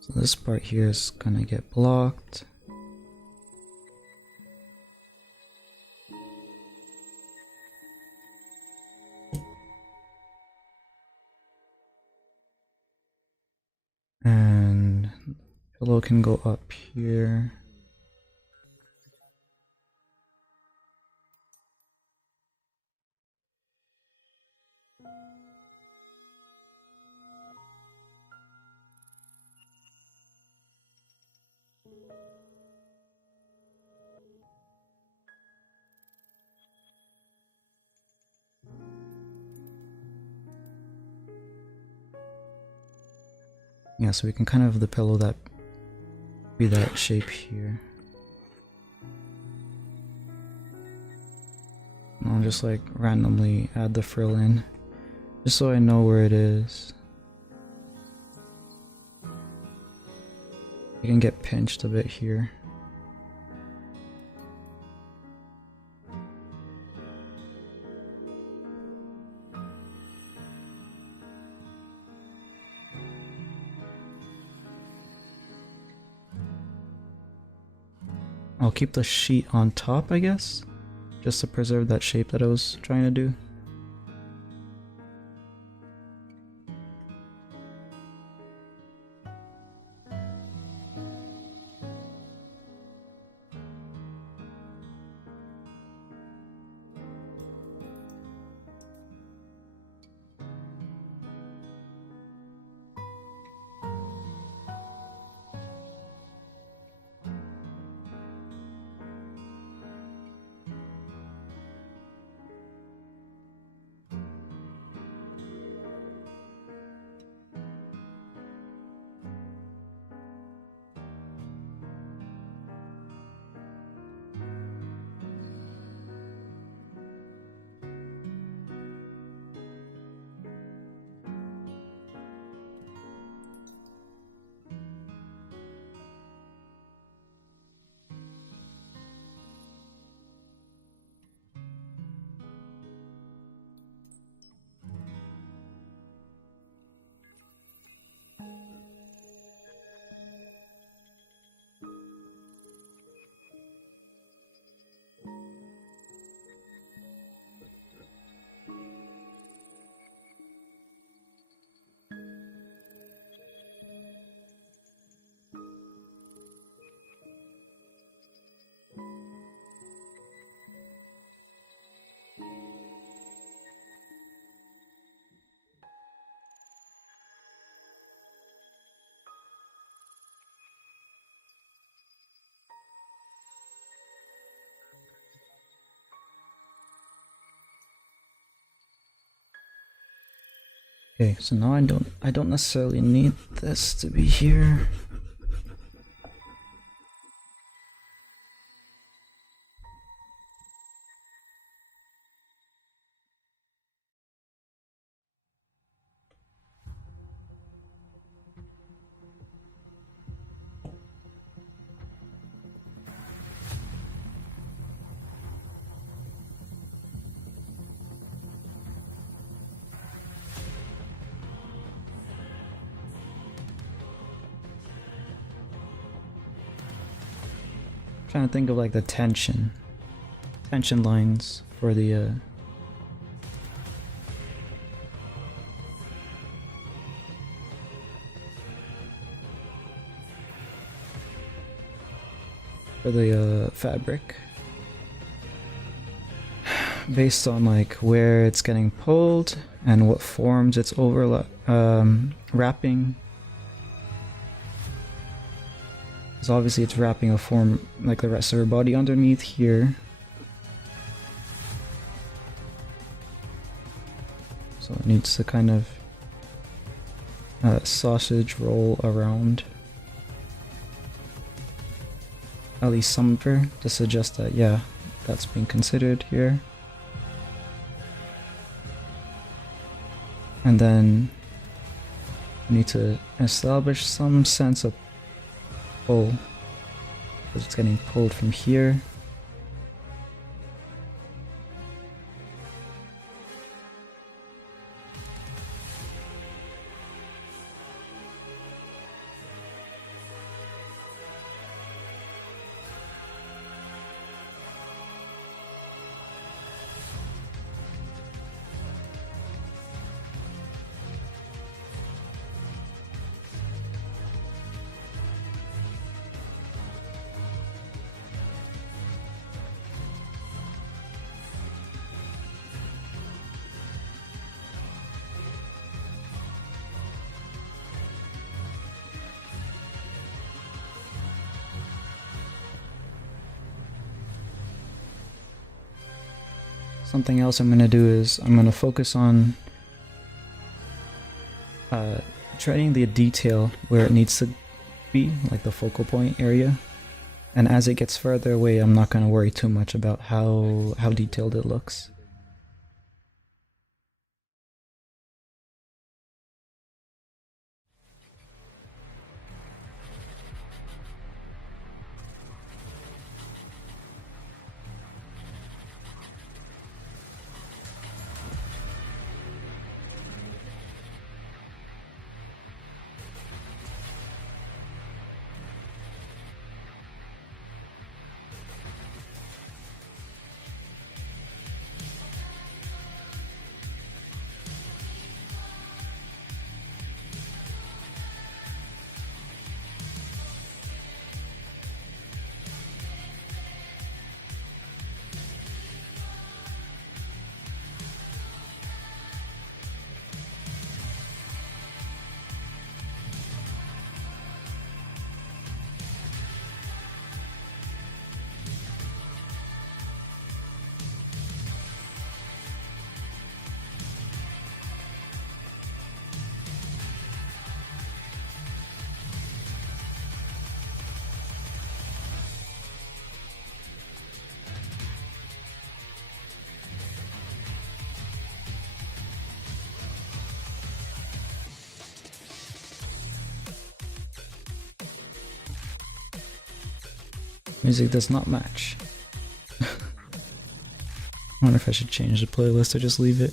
So this part here is gonna get blocked. And pillow can go up here. Yeah, so we can kind of the pillow that be that shape here. And I'll just like randomly add the frill in, just so I know where it is. You can get pinched a bit here. I'll keep the sheet on top, I guess, just to preserve that shape that I was trying to do. Okay, so now I don't necessarily need this to be here. Trying to think of like the tension lines for the fabric, based on like where it's getting pulled and what forms it's wrapping. Because obviously it's wrapping a form like the rest of her body underneath here. So it needs to kind of sausage roll around. At least some of her, to suggest that, yeah, that's being considered here. And then we need to establish some sense of pull, because it's getting pulled from here. Something else I'm going to do is I'm going to focus on treading the detail where it needs to be, like the focal point area. And as it gets further away, I'm not going to worry too much about how detailed it looks. Music does not match. I wonder if I should change the playlist or just leave it.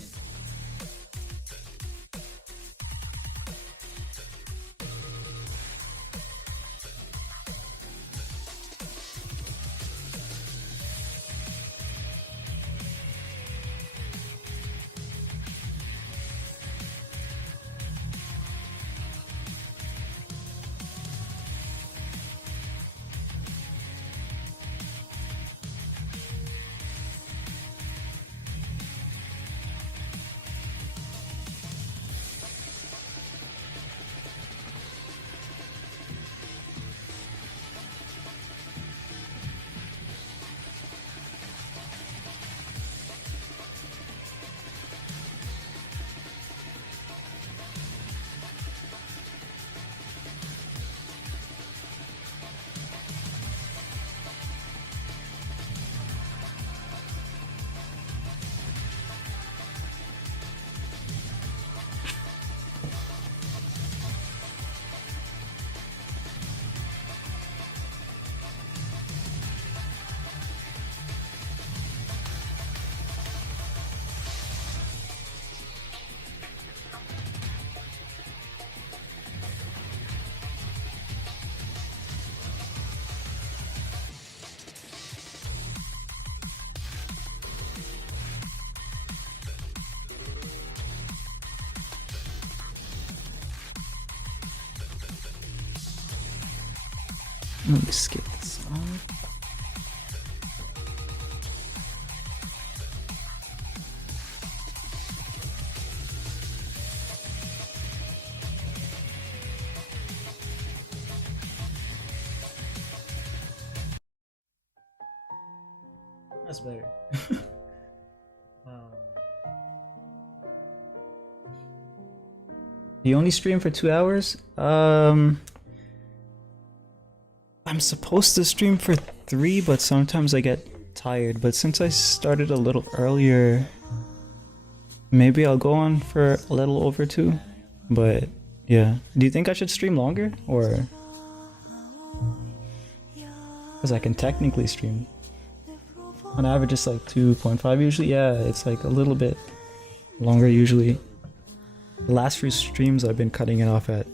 Let me skip this song. That's better. You only stream for 2 hours? I'm supposed to stream for 3, but sometimes I get tired. But since I started a little earlier, maybe I'll go on for a little over 2. But yeah, do you think I should stream longer, or? Because I can technically stream. On average, it's like 2.5 usually. Yeah, it's like a little bit longer usually. The last few streams I've been cutting it off at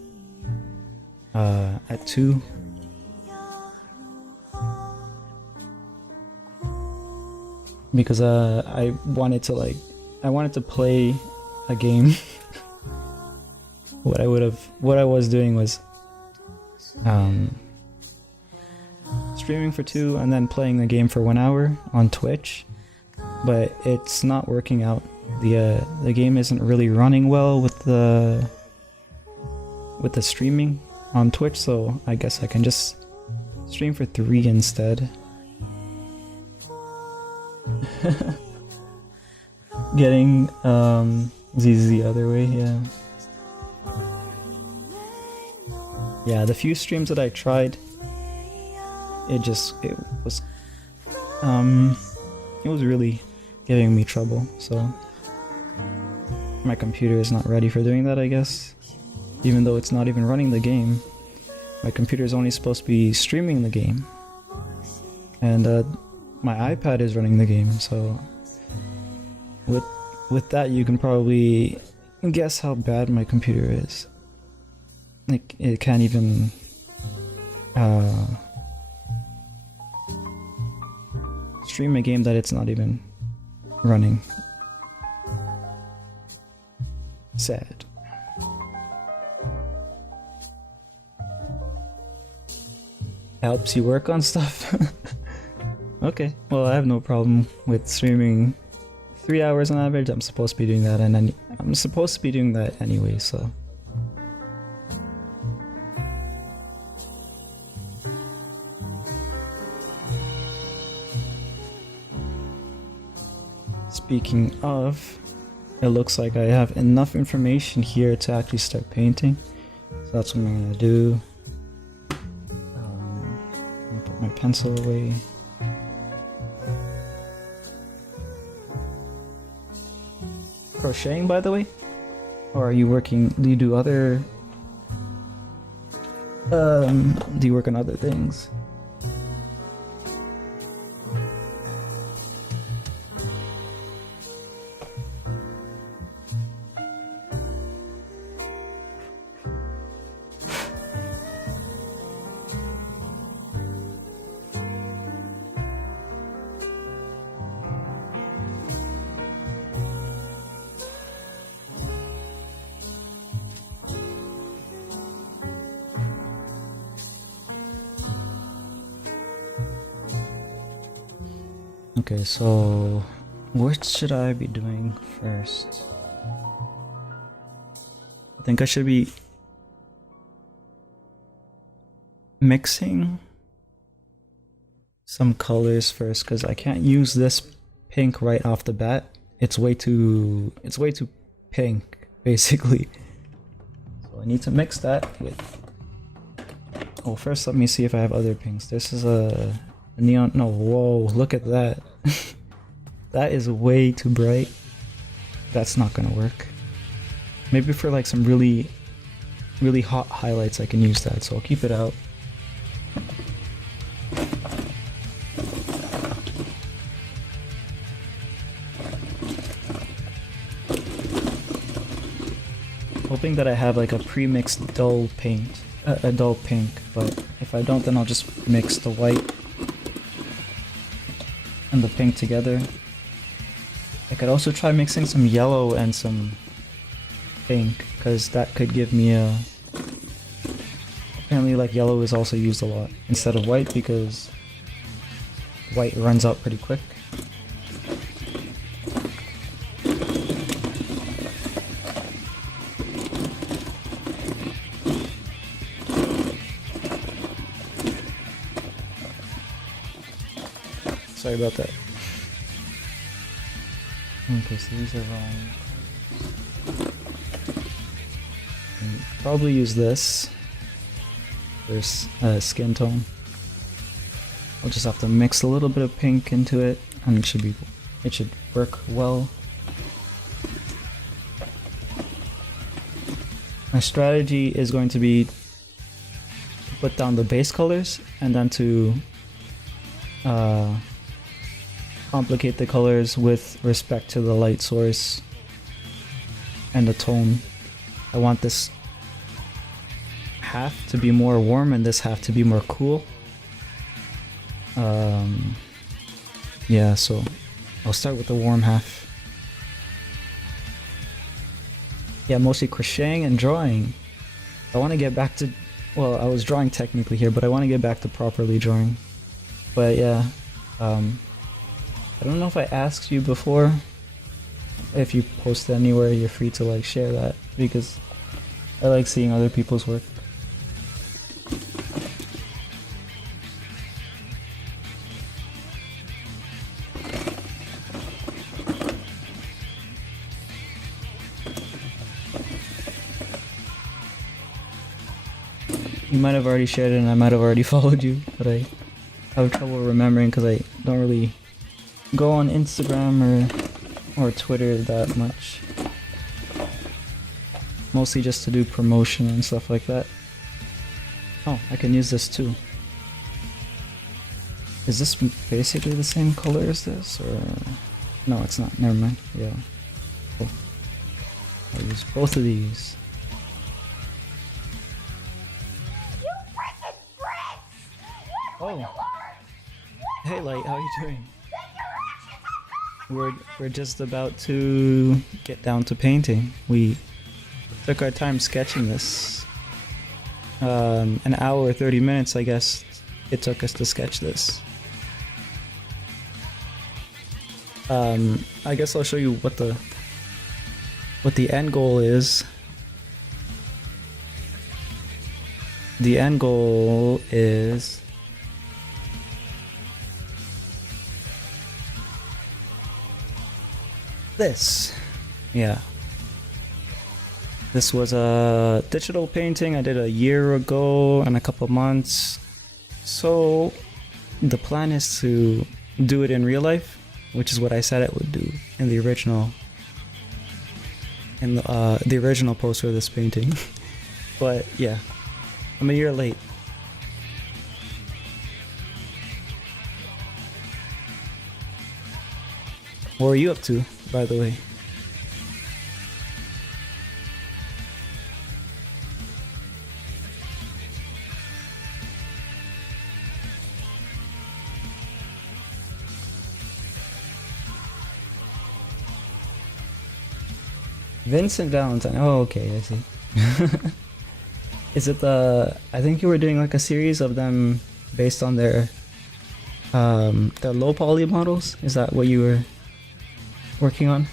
2. Because I wanted to play a game. What I was doing was streaming for 2 and then playing the game for 1 hour on Twitch, but it's not working out. The game isn't really running well with the streaming on Twitch, so I guess I can just stream for 3 instead. Getting ZZ the other way, yeah. Yeah, the few streams that I tried, um it was really giving me trouble. So my computer is not ready for doing that, I guess. Even though it's not even running the game. My computer is only supposed to be streaming the game. And my iPad is running the game, so with that you can probably guess how bad my computer is. Like, it can't even stream a game that it's not even running. Sad. Helps you work on stuff? Okay, well, I have no problem with streaming 3 hours on average. I'm supposed to be doing that, and I'm supposed to be doing that anyway, so. Speaking of, it looks like I have enough information here to actually start painting. So that's what I'm gonna do. I'm gonna put my pencil away. Crocheting, by the way? Or are you working, do you do other, do you work on other things? Okay, so what should I be doing first? I think I should be mixing some colors first, because I can't use this pink right off the bat. It's way too pink, basically. So I need to mix that with, oh, first let me see if I have other pinks. This is a neon, no, whoa, look at that. That is way too bright. That's not gonna work. Maybe for like some really hot highlights I can use that, so I'll keep it out. Hoping that I have like a pre-mixed dull paint, a dull pink, but if I don't, then I'll just mix the white and the pink together. I could also try mixing some yellow and some pink, because that could give me a... Apparently, like, yellow is also used a lot instead of white, because white runs out pretty quick. Sorry about that. Okay, so these are wrong. Probably use this for skin tone. I'll just have to mix a little bit of pink into it, and it should work well. My strategy is going to be to put down the base colors and then to complicate the colors with respect to the light source and the tone. I want this half to be more warm and this half to be more cool. Yeah, so I'll start with the warm half. Yeah, mostly crocheting and drawing. I want to get back to, well, I was drawing technically here, but I want to get back to properly drawing. But yeah, I don't know if I asked you before. If you post anywhere, you're free to like share that, because I like seeing other people's work. You might have already shared it and I might have already followed you, but I have trouble remembering because I don't really go on Instagram or Twitter that much. Mostly just to do promotion and stuff like that. Oh, I can use this too. Is this basically the same color as this, or... No, it's not. Never mind. Yeah. Cool. I'll use both of these. Oh. Hey, Light, how are you doing? We're just about to get down to painting. We took our time sketching this. An hour, 30 minutes, I guess it took us to sketch this. I guess I'll show you what the end goal is. The end goal is this. Yeah. This was a digital painting I did a year ago and a couple months. So the plan is to do it in real life, which is what I said it would do in the original post for this painting. But yeah, I'm a year late. What are you up to, by the way? Vincent Valentine. Oh, okay, I see. Is it I think you were doing like a series of them based on their low poly models? Is that what you were working on?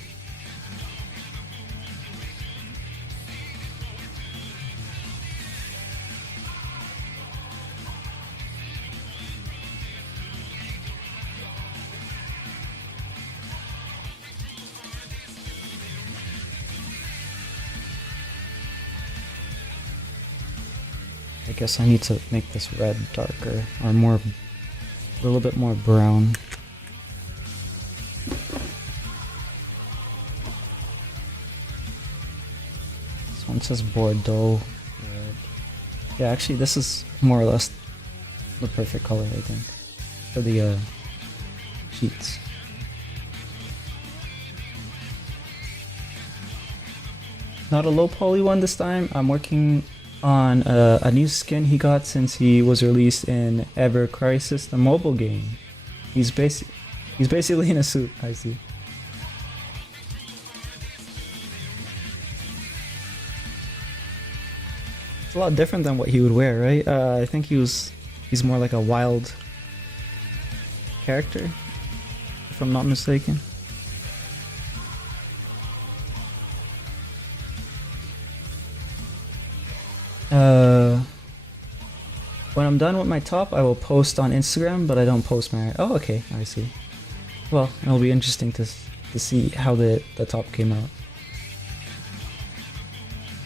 I guess I need to make this red darker, or more, a little bit more brown. This one says Bordeaux red. Yeah, actually this is more or less the perfect color, I think, for the sheets. Not a low poly one this time. I'm working on a new skin he got since he was released in Ever Crisis, the mobile game. He's basically in a suit, I see. It's a lot different than what he would wear, right? I think he's more like a wild character, if I'm not mistaken. When I'm done with my top, I will post on Instagram, but I don't post my... Oh, okay, I see. Well, it'll be interesting to see how the top came out.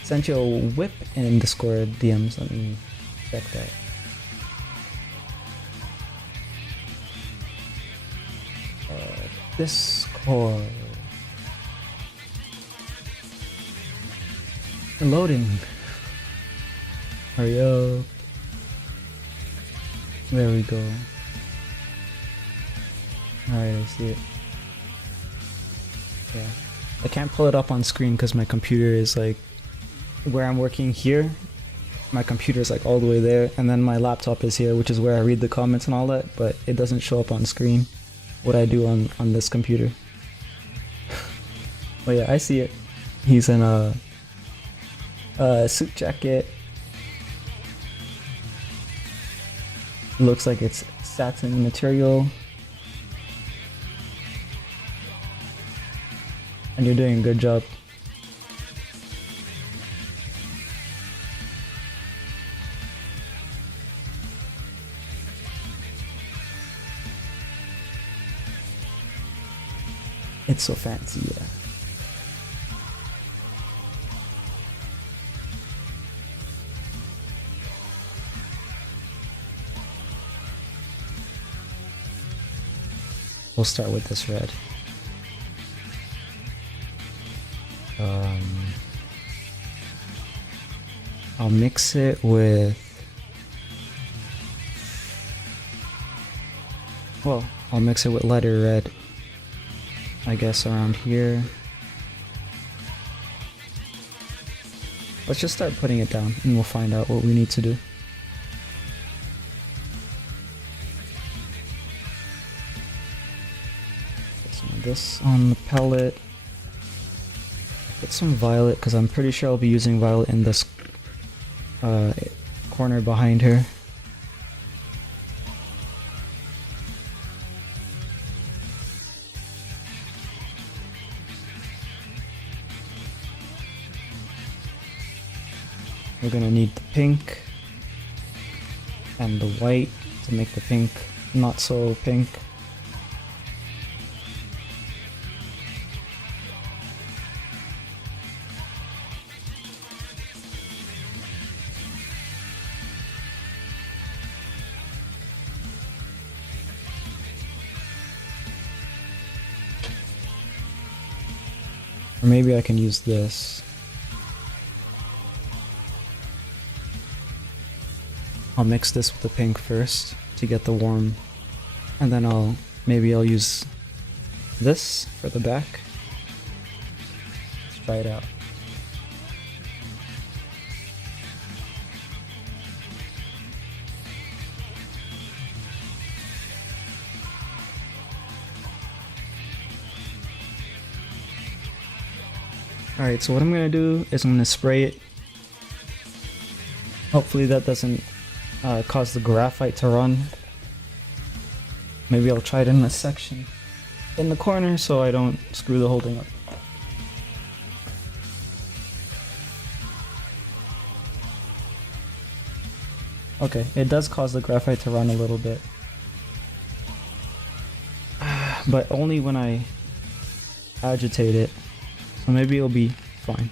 Sent you a whip in Discord DMs, let me check that. Discord. Loading. Hurry up. There we go. Alright, I see it. Yeah. I can't pull it up on screen because my computer is like... Where I'm working here, my computer is like all the way there, and then my laptop is here, which is where I read the comments and all that, but it doesn't show up on screen what I do on this computer. But yeah, I see it. He's in a suit jacket. Looks like it's satin material. And you're doing a good job. It's so fancy, yeah. we'll start with this red. I'll mix it with, well, I'll mix it with lighter red, I guess around here. Let's just start putting it down and we'll find out what we need to do. Put some of this on the palette. Put some violet because I'm pretty sure I'll be using violet in this corner behind her. We're gonna need the pink and the white to make the pink not so pink. Or maybe I can use this. I'll mix this with the pink first to get the warm, and then maybe I'll use this for the back. Let's try it out. Alright, so what I'm gonna do is I'm gonna spray it. Hopefully that doesn't cause the graphite to run. Maybe I'll try it in this section in the corner so I don't screw the whole thing up. Okay, it does cause the graphite to run a little bit, but only when I agitate it, so maybe it'll be fine.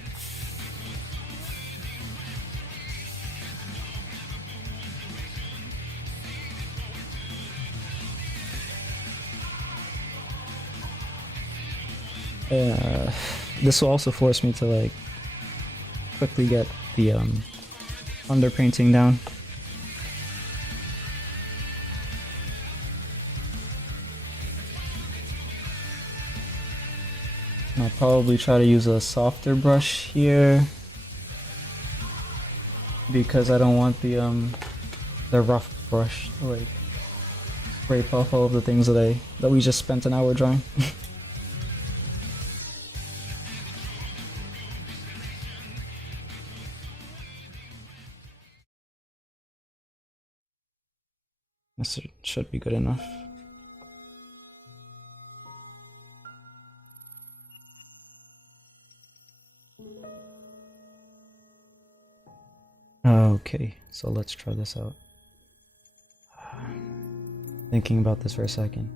This will also force me to like quickly get the underpainting down. I'll probably try to use a softer brush here because I don't want the rough brush to like scrape off all of the things that we just spent an hour drawing. This should be good enough. Okay, so let's try this out. Thinking about this for a second.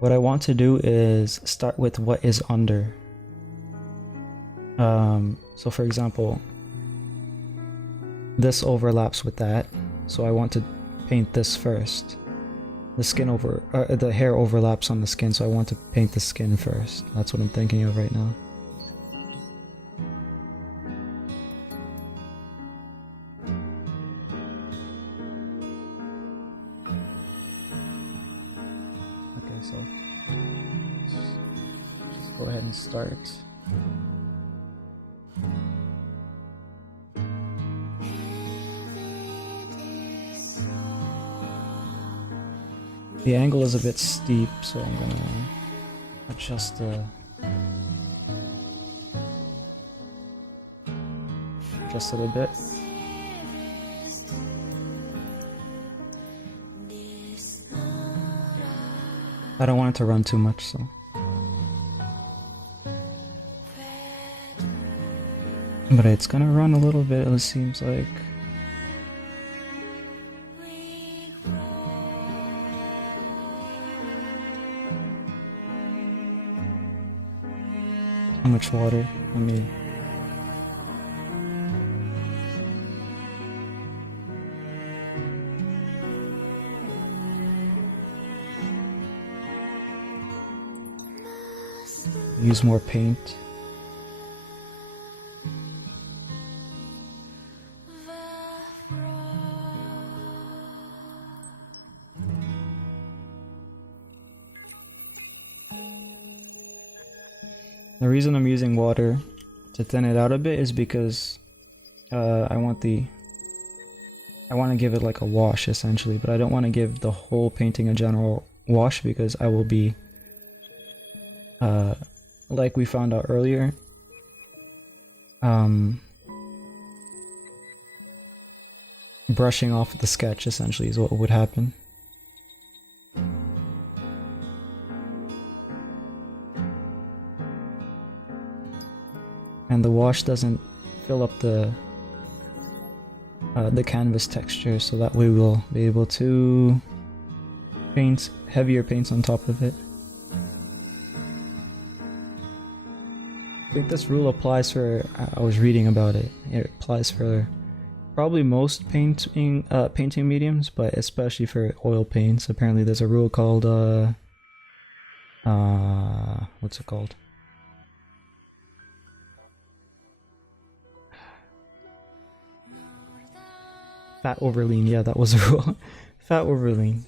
What I want to do is start with what is under. So for example, this overlaps with that, so I want to paint this first. The hair overlaps on the skin, so I want to paint the skin first. That's what I'm thinking of right now. Okay, so just go ahead and start. The angle is a bit steep, so I'm gonna adjust it a bit. I don't want it to run too much, so. But it's gonna run a little bit, it seems like. How much water? Let me. use more paint. The reason I'm using water to thin it out a bit is because I want to give it like a wash essentially, but I don't want to give the whole painting a general wash because I will be like we found out earlier, brushing off the sketch essentially is what would happen. And the wash doesn't fill up the canvas texture, so that way we'll be able to paint heavier paints on top of it. I think this rule applies for, I was reading about it, it applies for probably most painting mediums, but especially for oil paints. Apparently there's a rule called, what's it called? Fat over lean, yeah, that was a rule. Fat over lean,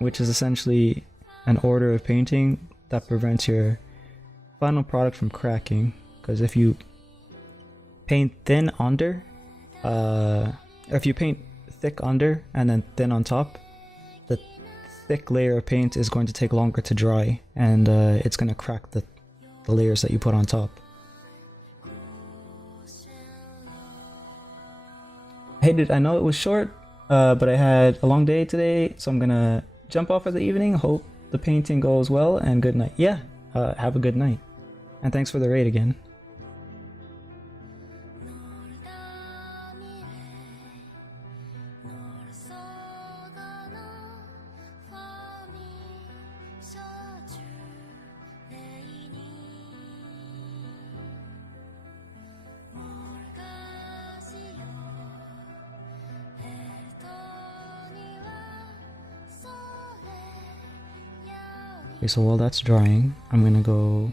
which is essentially an order of painting that prevents your final product from cracking. Because if you paint thin under, if you paint thick under and then thin on top, the thick layer of paint is going to take longer to dry, and it's going to crack the layers that you put on top. Hey dude, I know it was short, but I had a long day today, so I'm gonna jump off for the evening. Hope the painting goes well, and good night. Yeah, have a good night. And thanks for the raid again. Okay, so while that's drying, I'm gonna go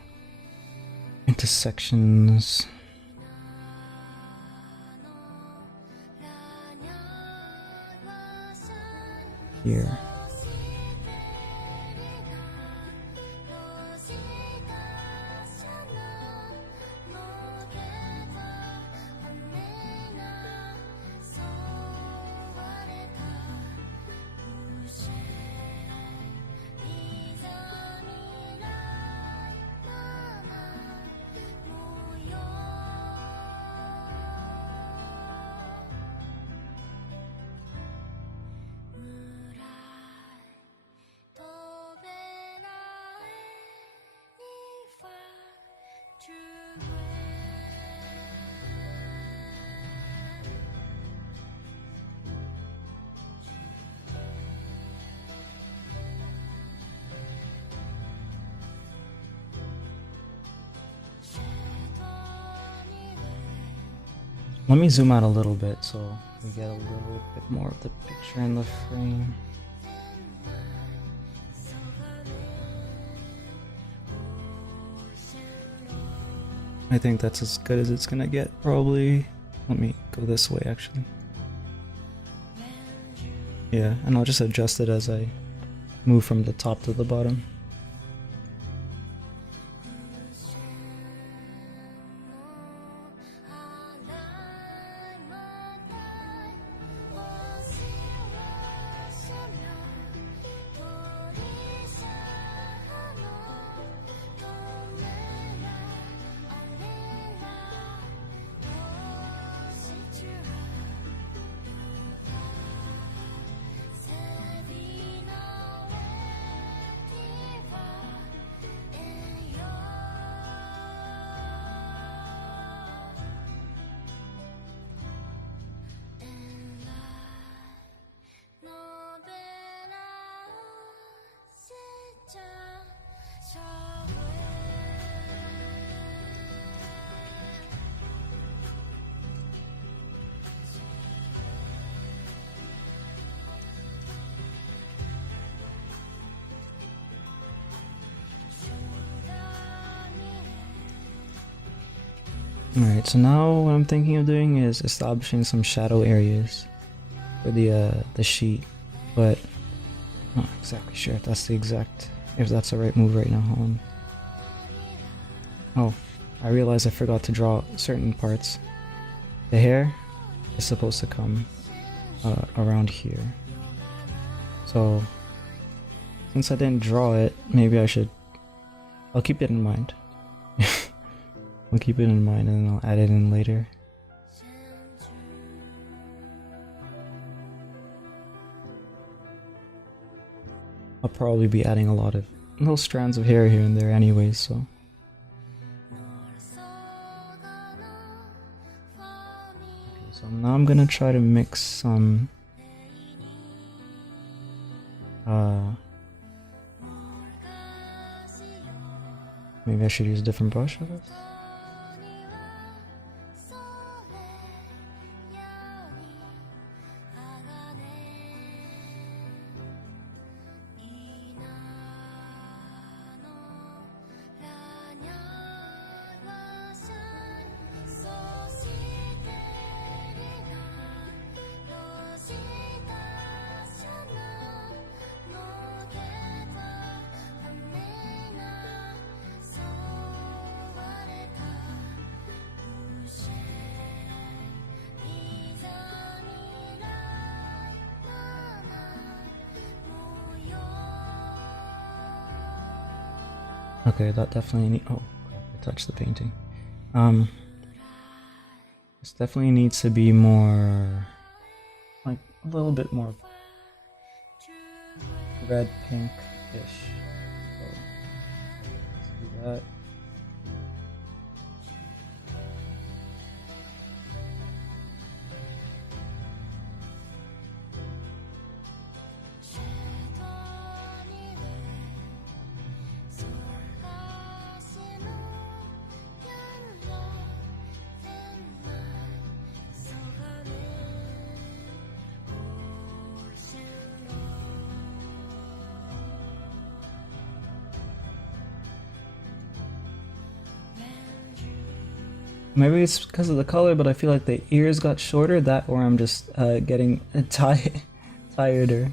into sections here. Let me zoom out a little bit so we get a little bit more of the picture in the frame. I think that's as good as it's gonna get, probably. Let me go this way, actually. Yeah, and I'll just adjust it as I move from the top to the bottom. Alright, so now what I'm thinking of doing is establishing some shadow areas for the sheet, but I'm not exactly sure if that's the right move right now. Hold on. Oh, I realized I forgot to draw certain parts. The hair is supposed to come around here. So since I didn't draw it, maybe I'll keep it in mind. I'll keep it in mind and then I'll add it in later. I'll probably be adding a lot of little strands of hair here and there anyways, so. Okay, so now I'm gonna try to mix some maybe I should use a different brush for this. Okay, that definitely oh crap, I touched the painting. This definitely needs to be more, like a little bit more red pink-ish. So let's do that. Maybe it's because of the color, but I feel like the ears got shorter, that or I'm just getting tireder.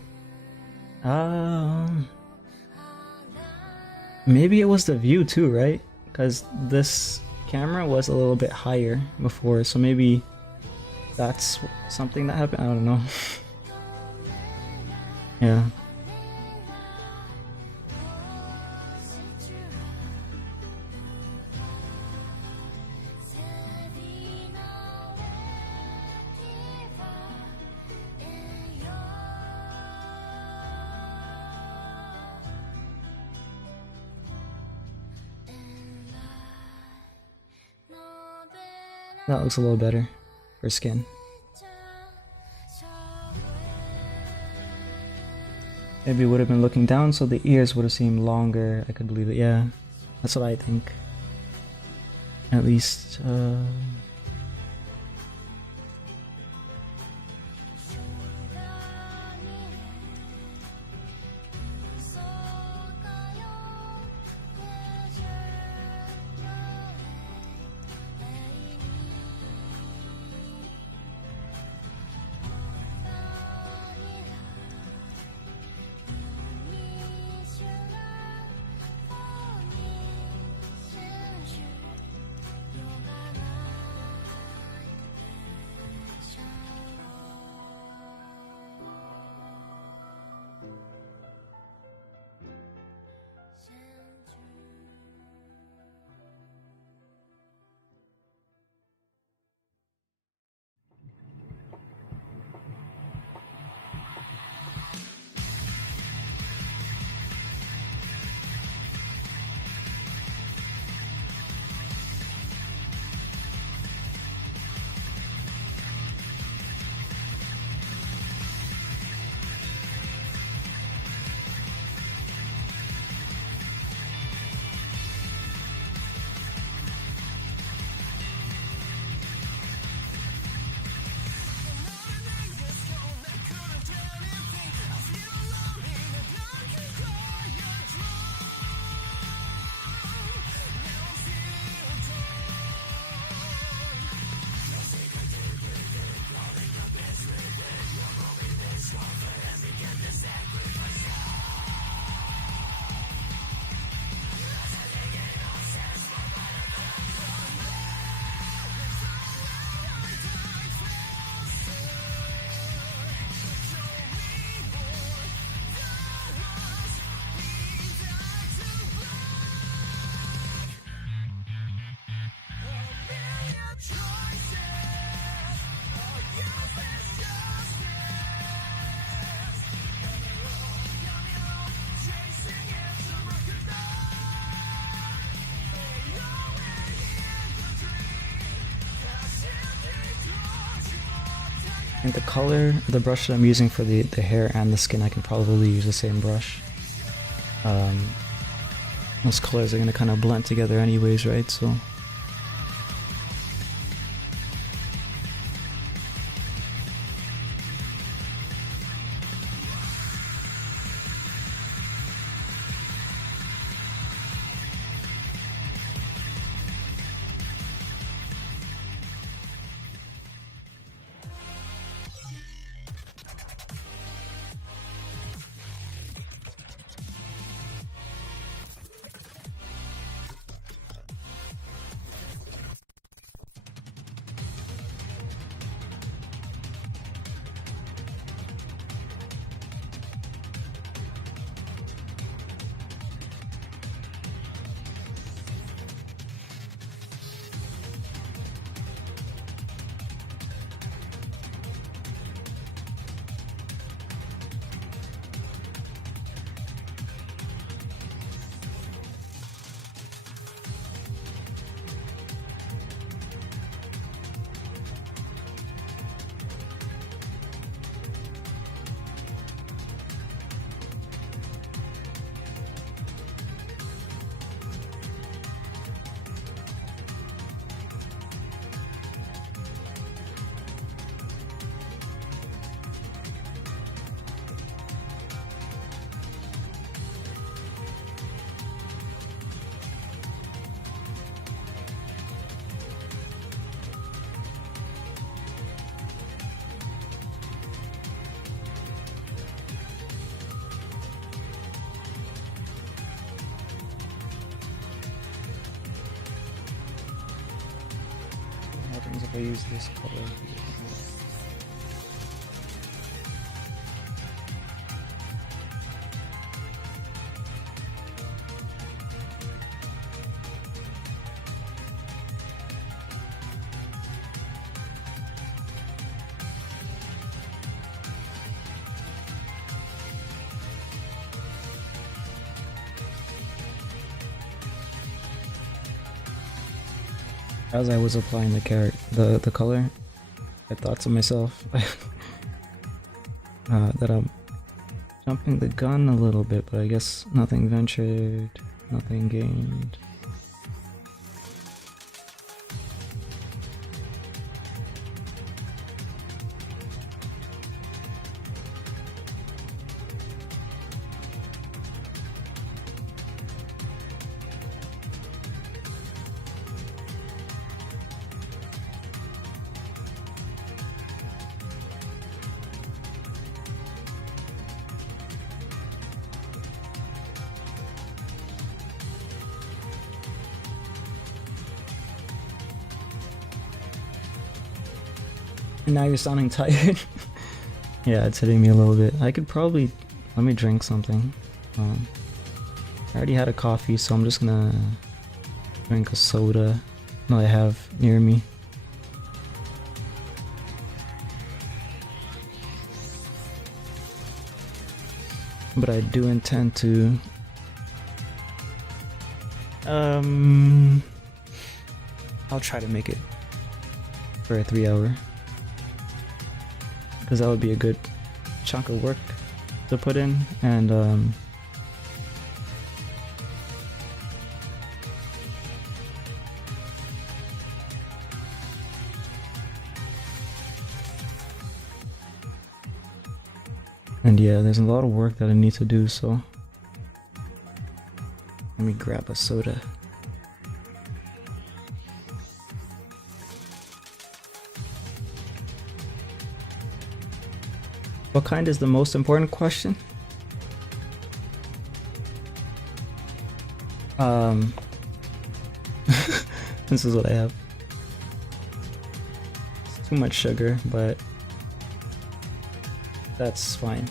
Maybe it was the view too, right? Because this camera was a little bit higher before, so maybe that's something that happened. I don't know. Yeah. That looks a little better for skin. Maybe it would have been looking down, so the ears would have seemed longer. I could believe it. Yeah, that's what I think. At least. And the color, the brush that I'm using for the hair and the skin, I can probably use the same brush. Those colors are gonna kind of blend together anyways, right? So what happens if I use this color? As I was applying the color, I thought to myself that I'm jumping the gun a little bit, but I guess nothing ventured, nothing gained. And now you're sounding tired. Yeah, it's hitting me a little bit. I could probably... Let me drink something. I already had a coffee, so I'm just gonna drink a soda that I have near me. But I do intend to... I'll try to make it for a 3-hour. Because that would be a good chunk of work to put in, and yeah, there's a lot of work that I need to do, so let me grab a soda. What kind is the most important question? This is what I have. It's too much sugar, but that's fine.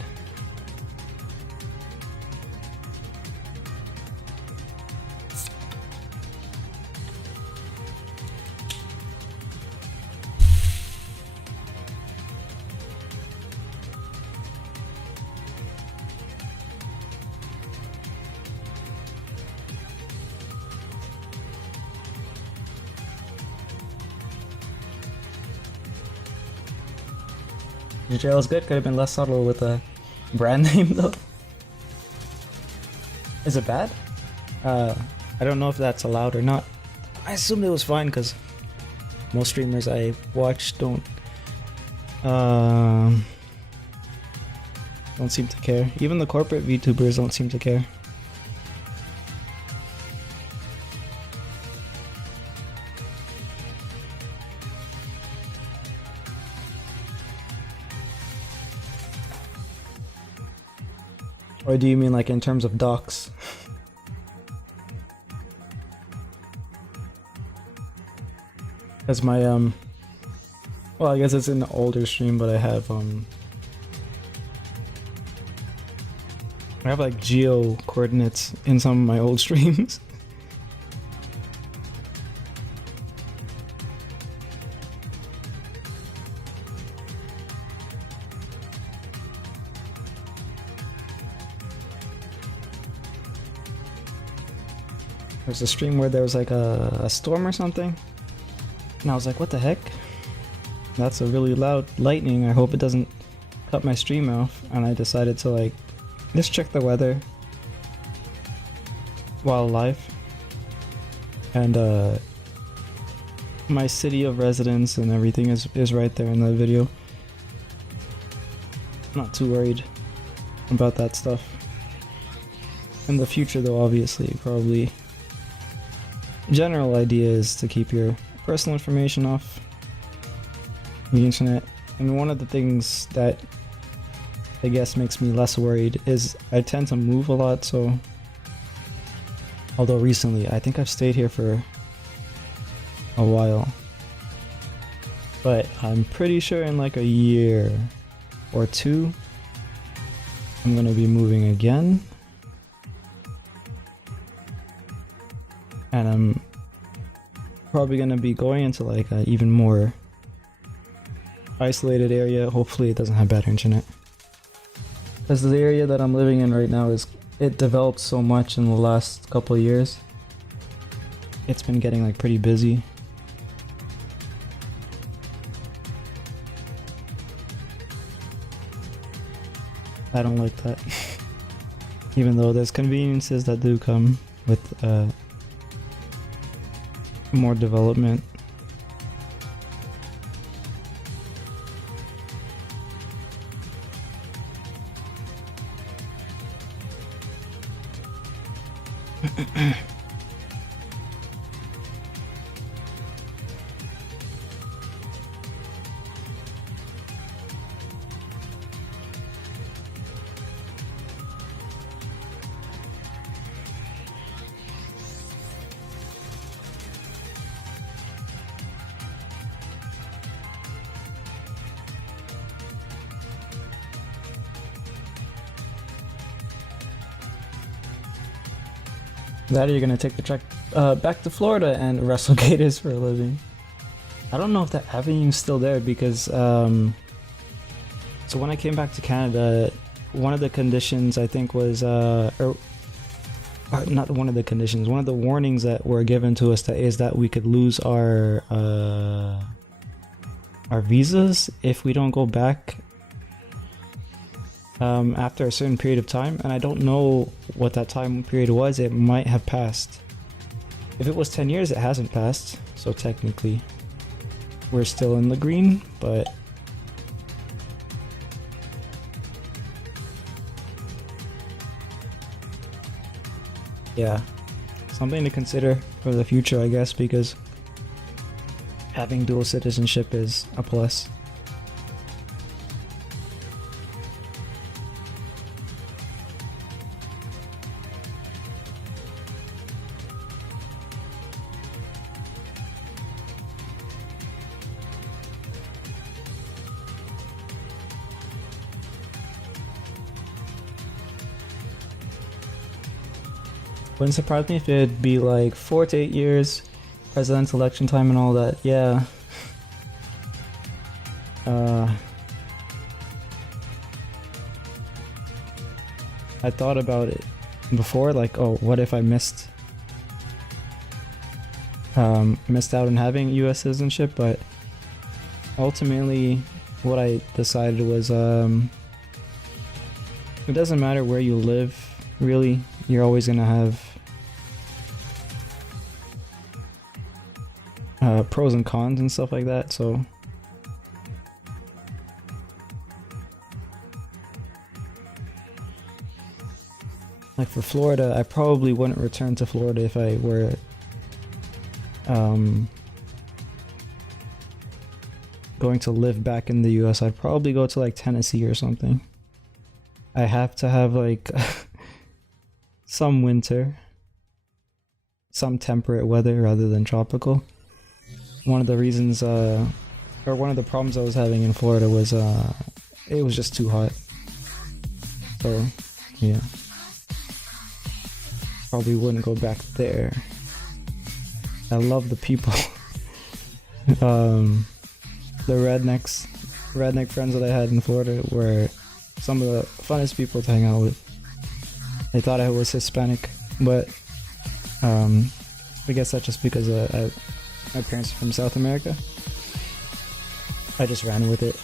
Your trail is good. Could have been less subtle with a brand name though. Is it bad? I don't know if that's allowed or not. I assumed it was fine because most streamers I watch don't seem to care. Even the corporate VTubers don't seem to care. Or do you mean like in terms of docs? As my well, I guess it's in the older stream, but I have like geo coordinates in some of my old streams. There's a stream where there was like a storm or something, and I was like, what the heck? That's a really loud lightning. I hope it doesn't cut my stream off. And I decided to like just check the weather while live. And my city of residence and everything is right there in the video. Not too worried about that stuff. In the future though, obviously, probably general idea is to keep your personal information off the internet. And one of the things that I guess makes me less worried is I tend to move a lot, so although recently I think I've stayed here for a while, but I'm pretty sure in like a year or two I'm gonna be moving again, and I'm probably gonna be going into like an even more isolated area. Hopefully it doesn't have bad internet, because the area that I'm living in right now it developed so much in the last couple of years. It's been getting like pretty busy. I don't like that. Even though there's conveniences that do come with more development. That or you're gonna take the trek back to Florida and wrestle gators for a living. I don't know if that avenue's still there because so when I came back to Canada, one of the conditions I think was or not one of the conditions, one of the warnings that were given to us is that we could lose our visas if we don't go back after a certain period of time, and I don't know what that time period was. It might have passed. If it was 10 years, it hasn't passed, so technically we're still in the green, but yeah, something to consider for the future, I guess, because having dual citizenship is a plus. Wouldn't surprise me if it'd be like 4 to 8 years, presidential election time and all that. Yeah. I thought about it before, like, oh, what if I missed out on having U.S. citizenship? But ultimately, what I decided was it doesn't matter where you live, really. You're always gonna have pros and cons and stuff like that. So like for Florida, I probably wouldn't return to Florida if I were going to live back in the US. I'd probably go to like Tennessee or something. I have to have like some winter, some temperate weather rather than tropical. One of the reasons, or one of the problems I was having in Florida was it was just too hot. So, yeah. Probably wouldn't go back there. I love the people. The redneck friends that I had in Florida were some of the funnest people to hang out with. They thought I was Hispanic, but I guess that's just because my parents are from South America. I just ran with it.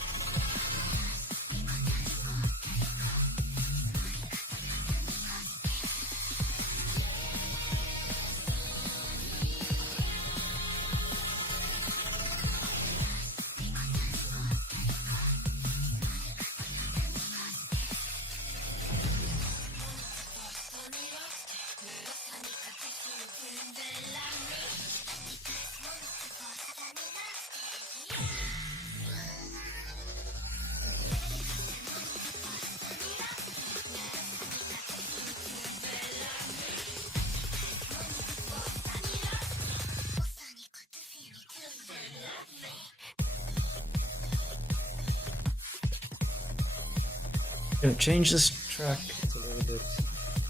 Gonna change this track. It's a little bit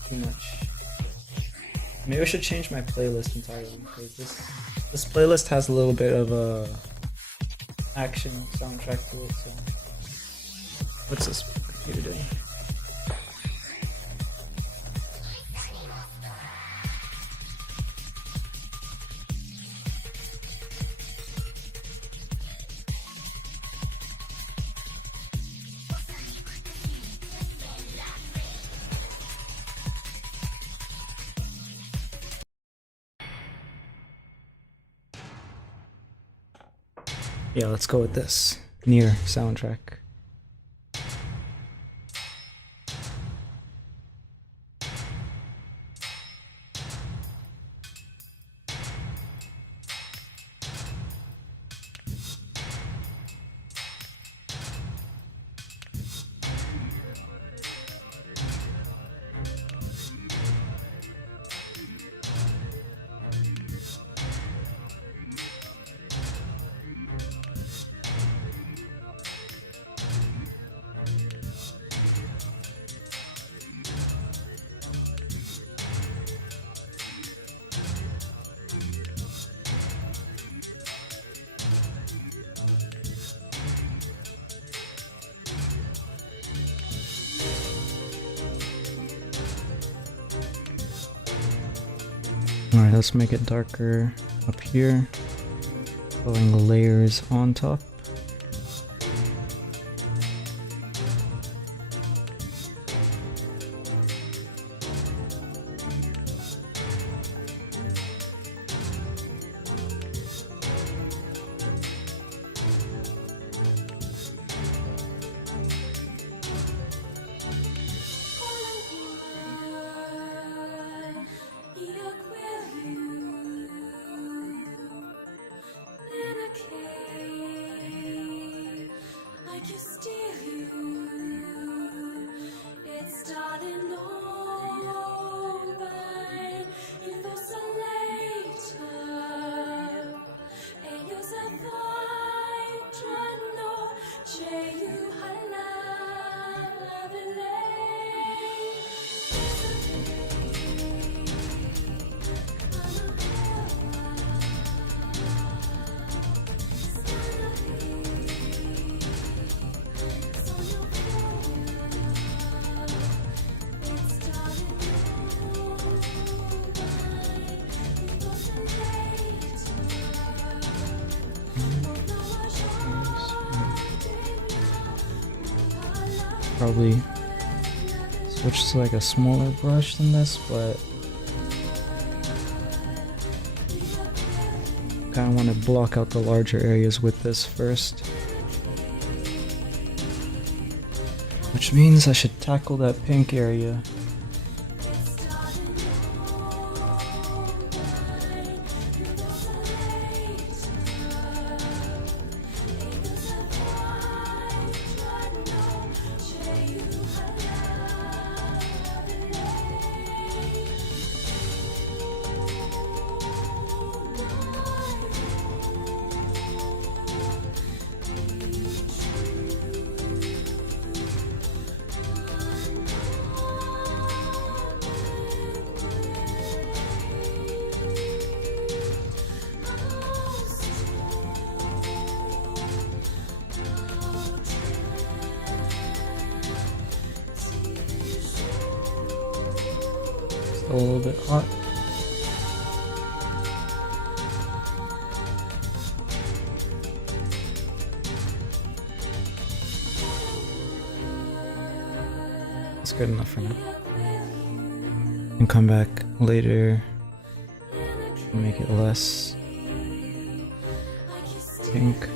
too much. Maybe I should change my playlist entirely because this playlist has a little bit of a action soundtrack to it. So what's this computer doing? Yeah, let's go with this Nier soundtrack. Alright, let's make it darker up here. Putting the layers on top. probably switch to like a smaller brush than this, but kind of want to block out the larger areas with this first. Which means I should tackle that pink area. A little bit hot. It's good enough for now. And come back later and make it less pink.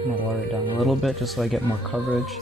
I'm gonna water it down a little bit just so I get more coverage.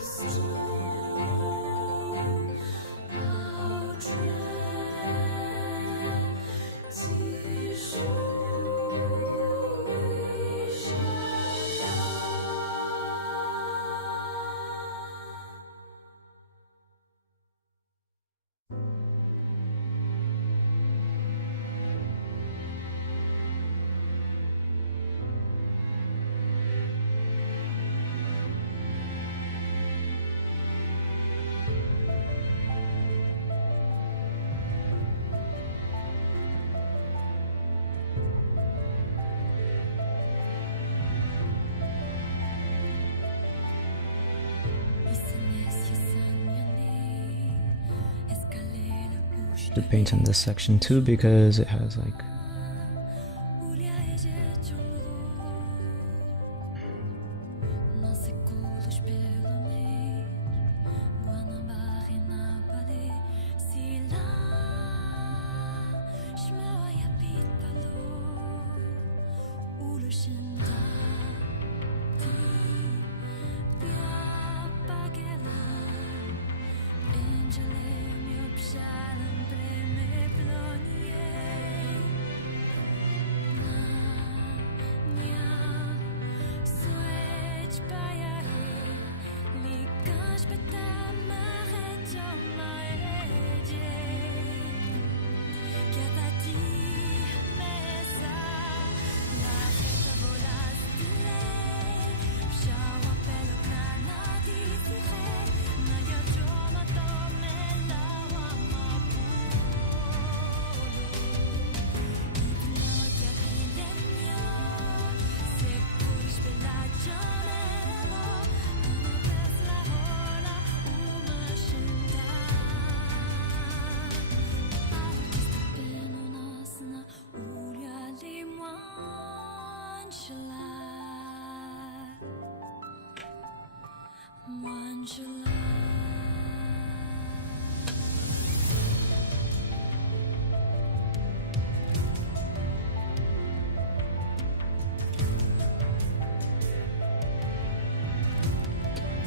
To paint in this section too because it has like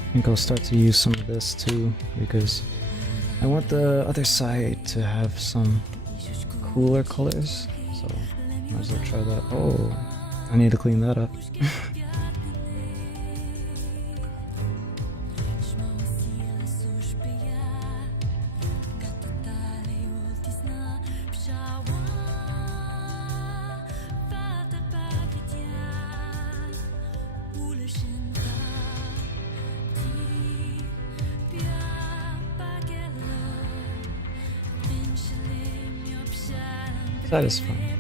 I think I'll start to use some of this too because I want the other side to have some cooler colors, so might as well try that. Oh, I need to clean that up. Satisfying.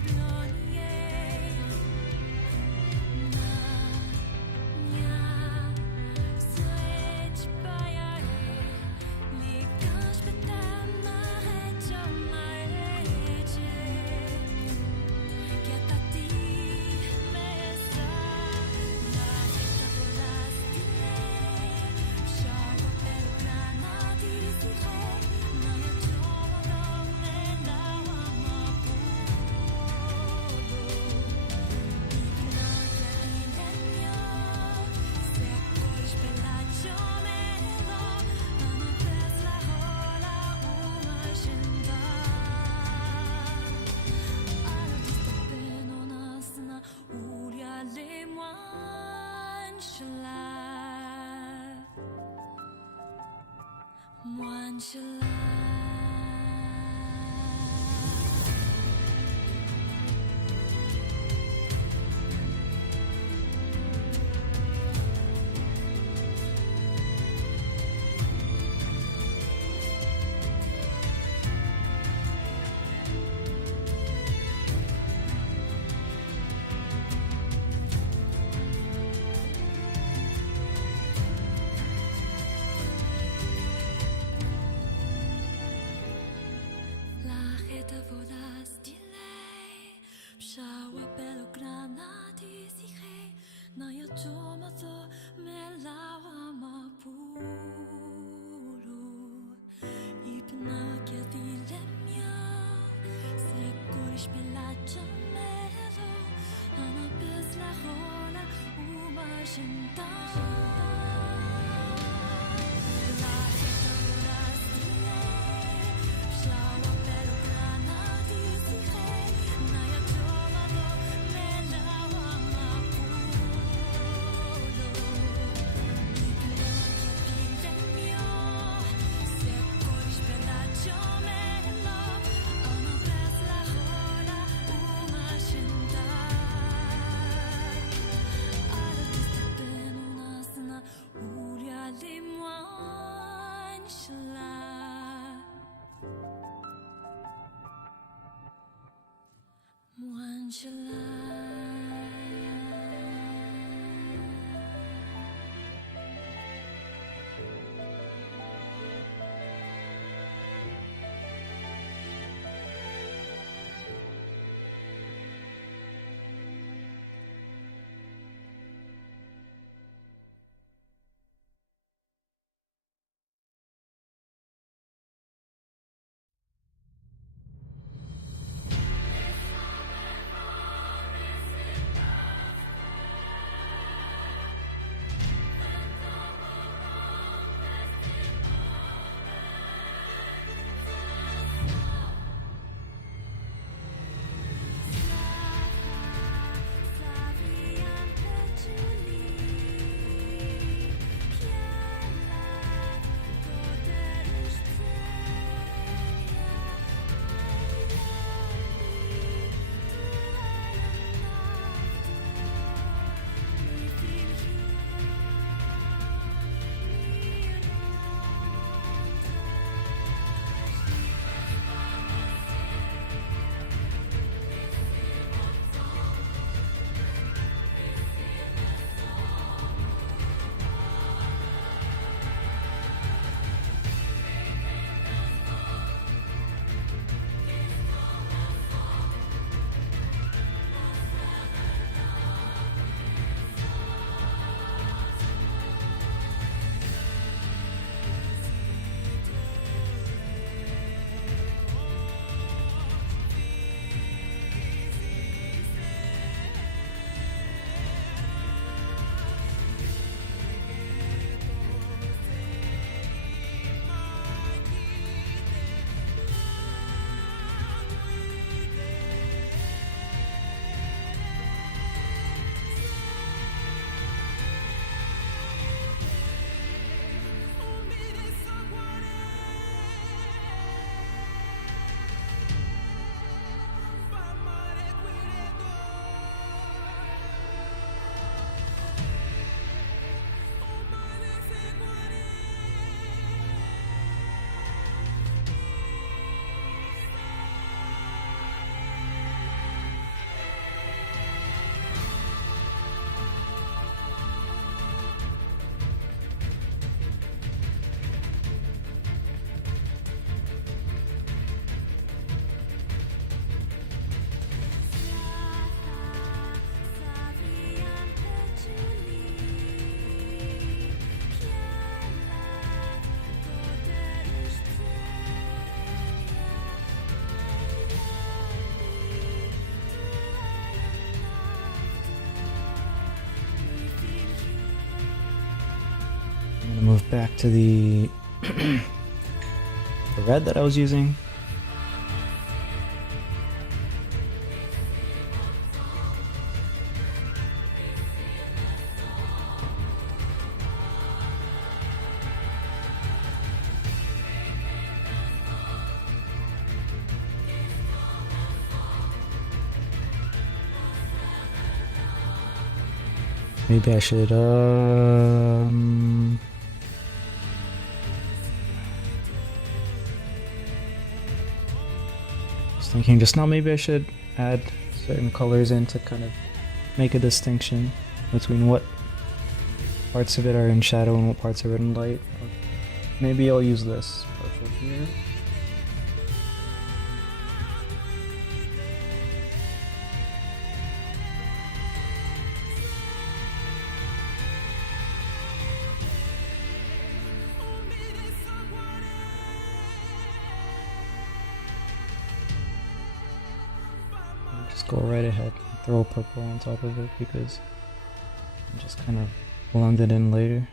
move back to the the red that I was using. Maybe I should just thinking just now, maybe I should add certain colors in to kind of make a distinction between what parts of it are in shadow and what parts are in light. Maybe I'll use this purple here. Just go right ahead and throw purple on top of it because I'm just kind of blend it in later.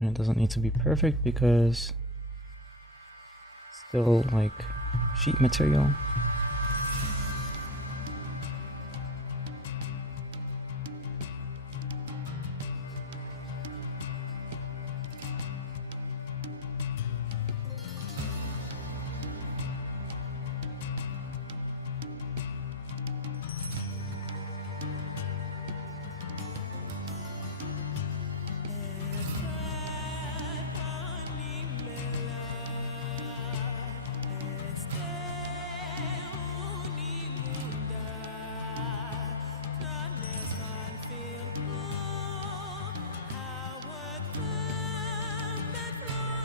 And it doesn't need to be perfect because it's still like sheet material.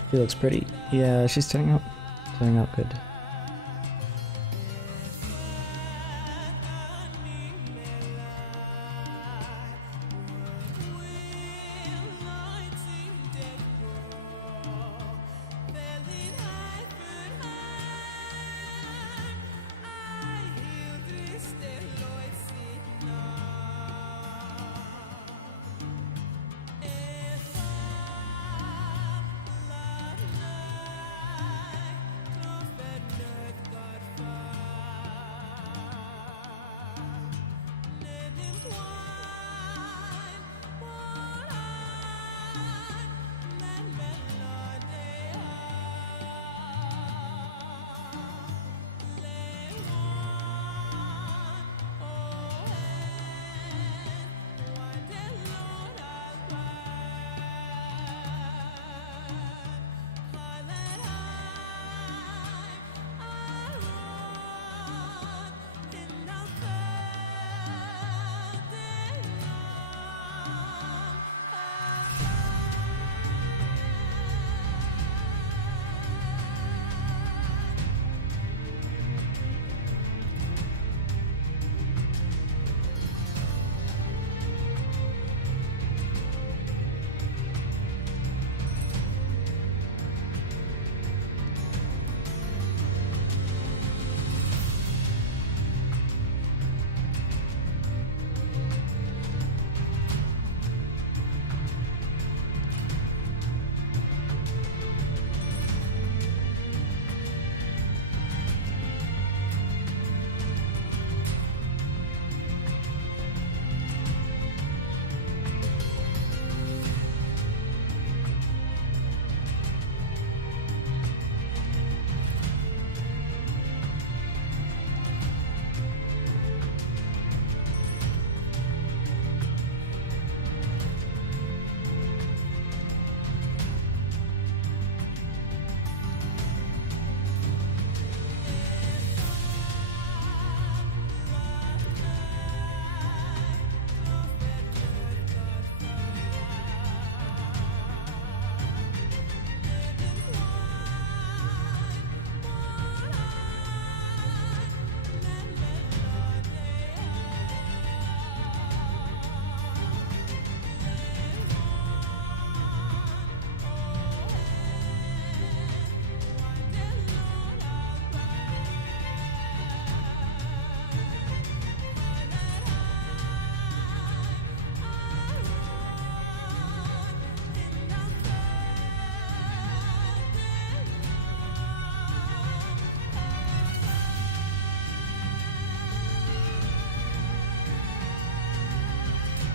She looks pretty. Yeah, she's turning out good.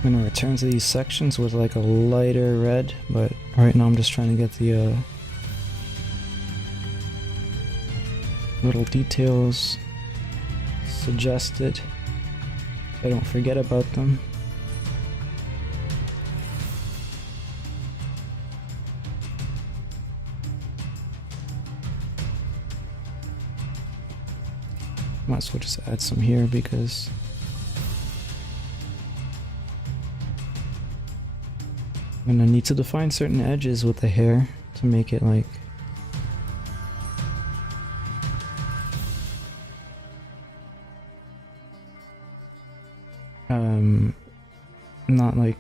I'm gonna return to these sections with like a lighter red, but right now I'm just trying to get the little details suggested. I don't forget about them. Might as well just add some here because I'm gonna need to define certain edges with the hair to make it like not like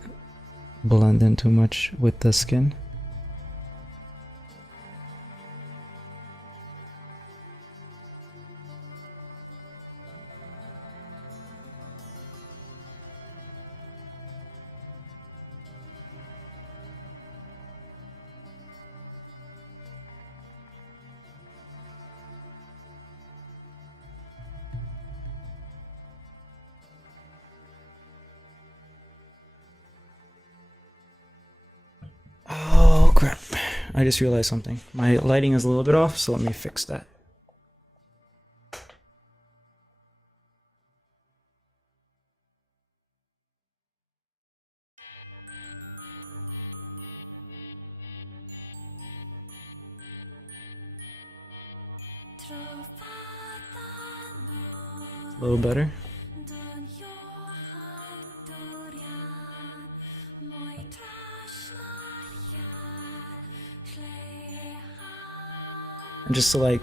blend in too much with the skin. Oh crap, I just realized something. My lighting is a little bit off, so let me fix that. A little better. And just to like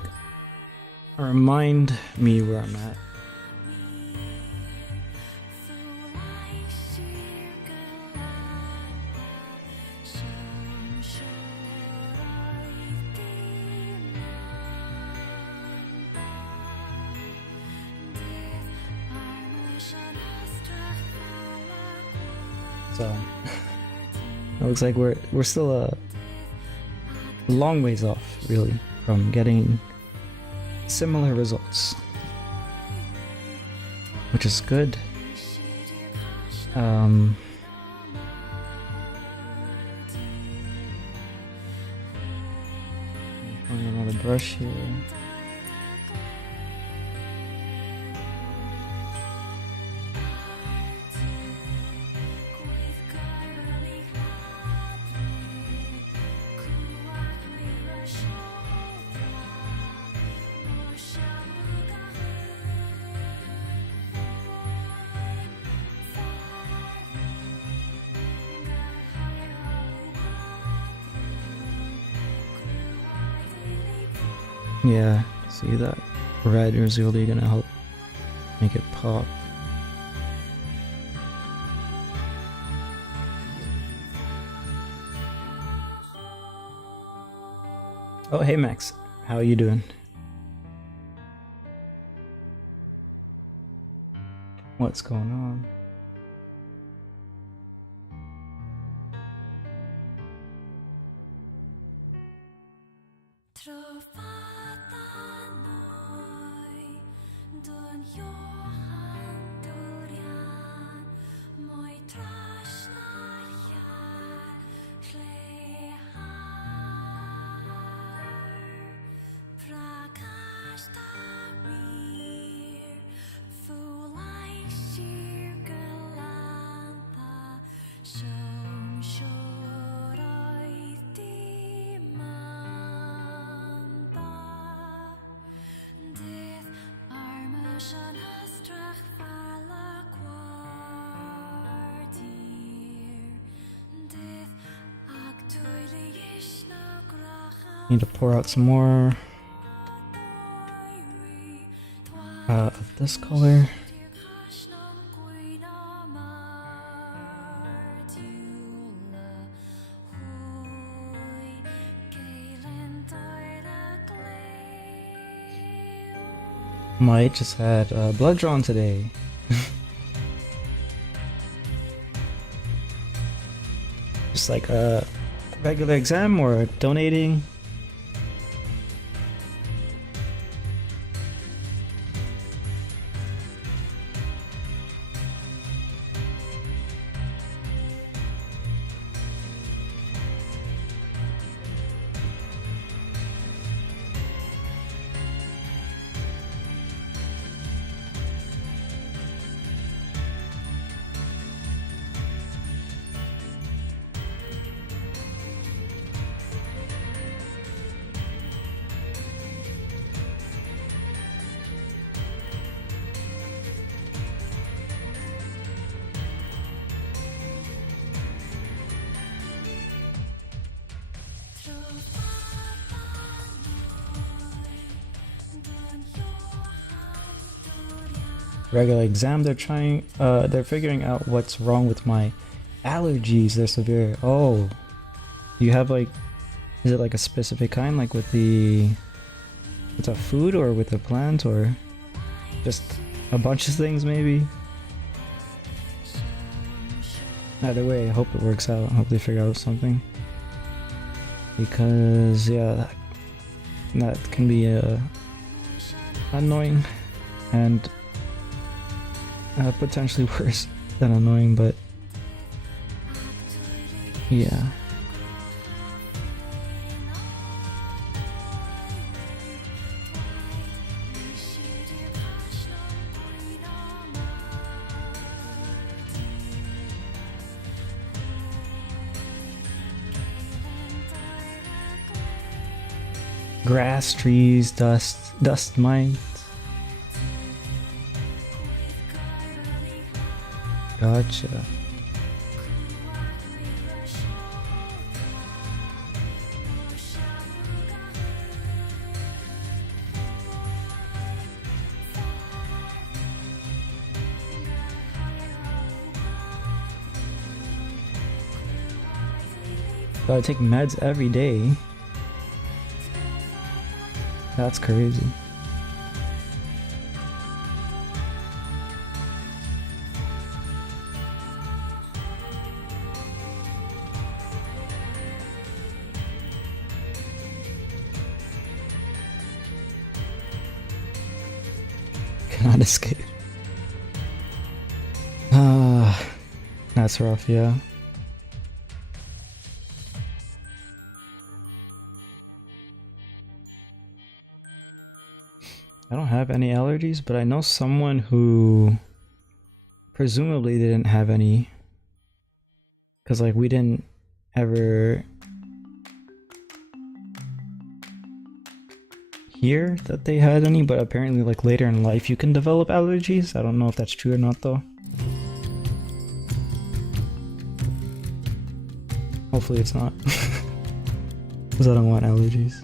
remind me where I'm at. So it looks like we're still a long ways off, really, from getting similar results, which is good. Find another brush here. Yeah, see that red is really gonna help make it pop. Oh, hey Max, how are you doing? What's going on? Need to pour out some more of this color. Might just had blood drawn today. Just like a regular exam or donating. regular exam. They're figuring out what's wrong with my allergies. They're severe. Oh, you have like, is it like a specific kind, like with the, with a food or with a plant or just a bunch of things maybe? Either way, I hope it works out. I hope they figure out something. Because yeah, that can be annoying and potentially worse than annoying, but yeah. Grass, trees, dust mites. Gotcha. Gotta take meds every day. That's crazy. Cannot escape. That's rough, yeah. I don't have any allergies, but I know someone who presumably didn't have any. Because, like, we didn't ever hear that they had any, but apparently, like, later in life you can develop allergies. I don't know if that's true or not, though. Hopefully it's not. Because I don't want allergies.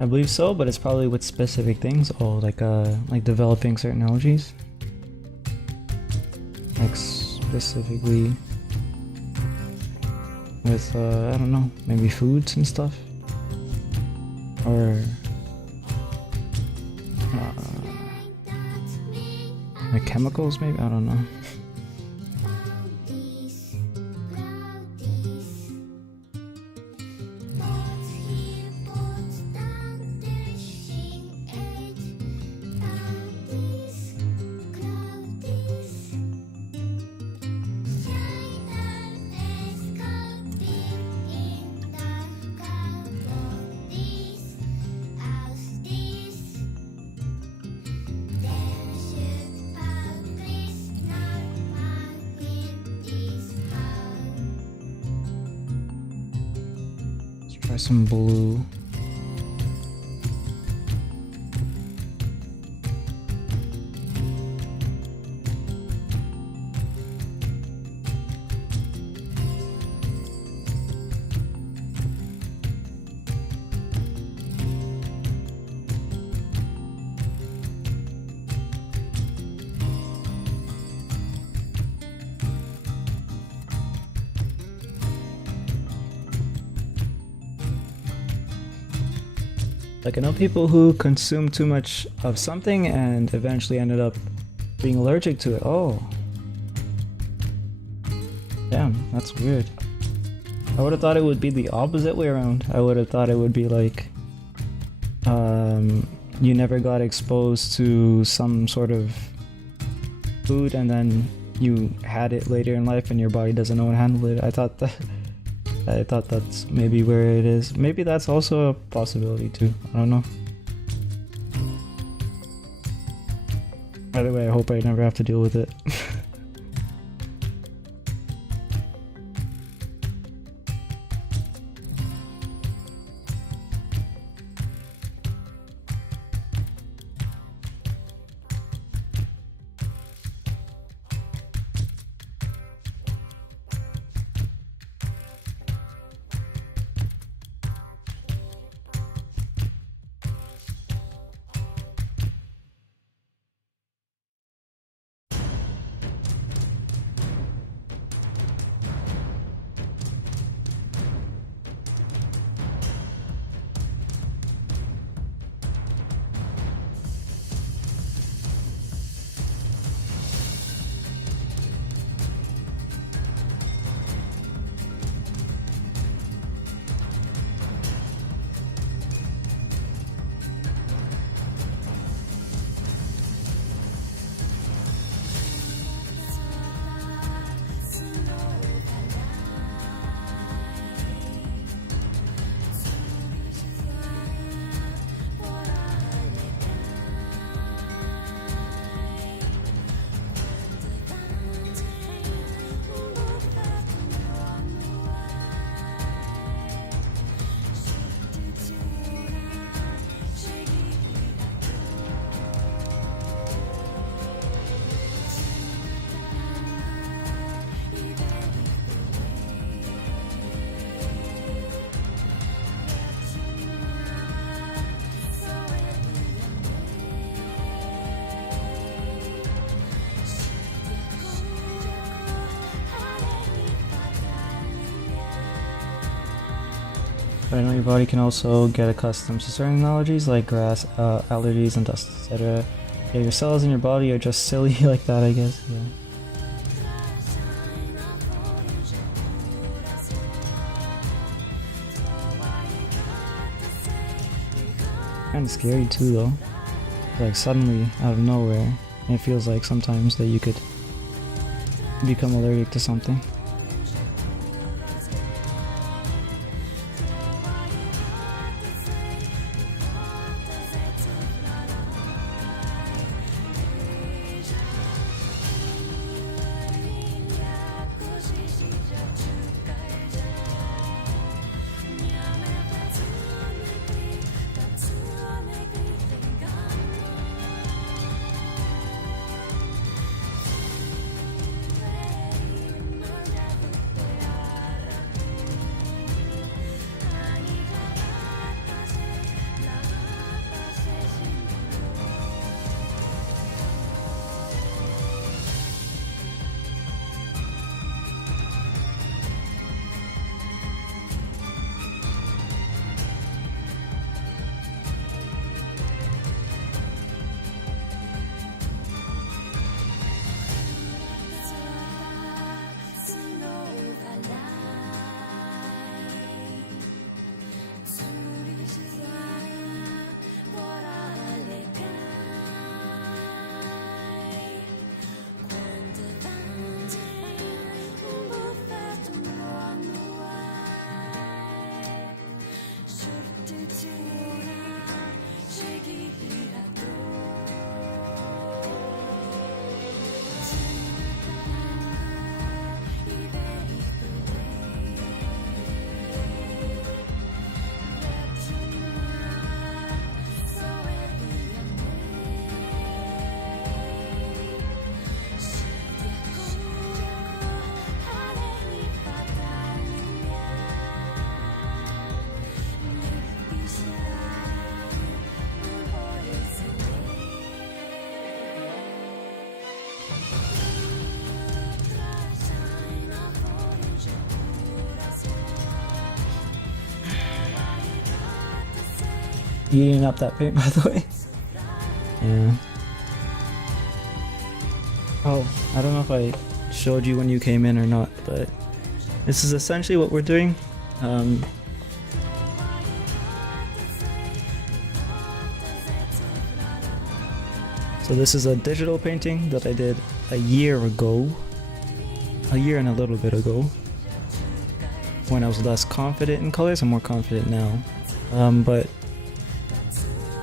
I believe so, but it's probably with specific things. Oh, like developing certain allergies. Like specifically with I don't know, maybe foods and stuff. Or like chemicals maybe, I don't know. Try some blue. Like, I know people who consume too much of something and eventually ended up being allergic to it. Oh. Damn, that's weird. I would have thought it would be the opposite way around. I would have thought it would be like, you never got exposed to some sort of food and then you had it later in life and your body doesn't know how to handle it. I thought that's maybe where it is. Maybe that's also a possibility too. I don't know. By the way, I hope I never have to deal with it. But I know your body can also get accustomed to certain allergies like grass allergies and dust, etc. Yeah, your cells in your body are just silly like that, I guess. Yeah. Kind of scary too, though. Like suddenly, out of nowhere, it feels like sometimes that you could become allergic to something. eating up that paint, by the way. Yeah. Oh, I don't know if I showed you when you came in or not, but this is essentially what we're doing. So this is a digital painting that I did a year ago. A year and a little bit ago. When I was less confident in colors, I'm more confident now. But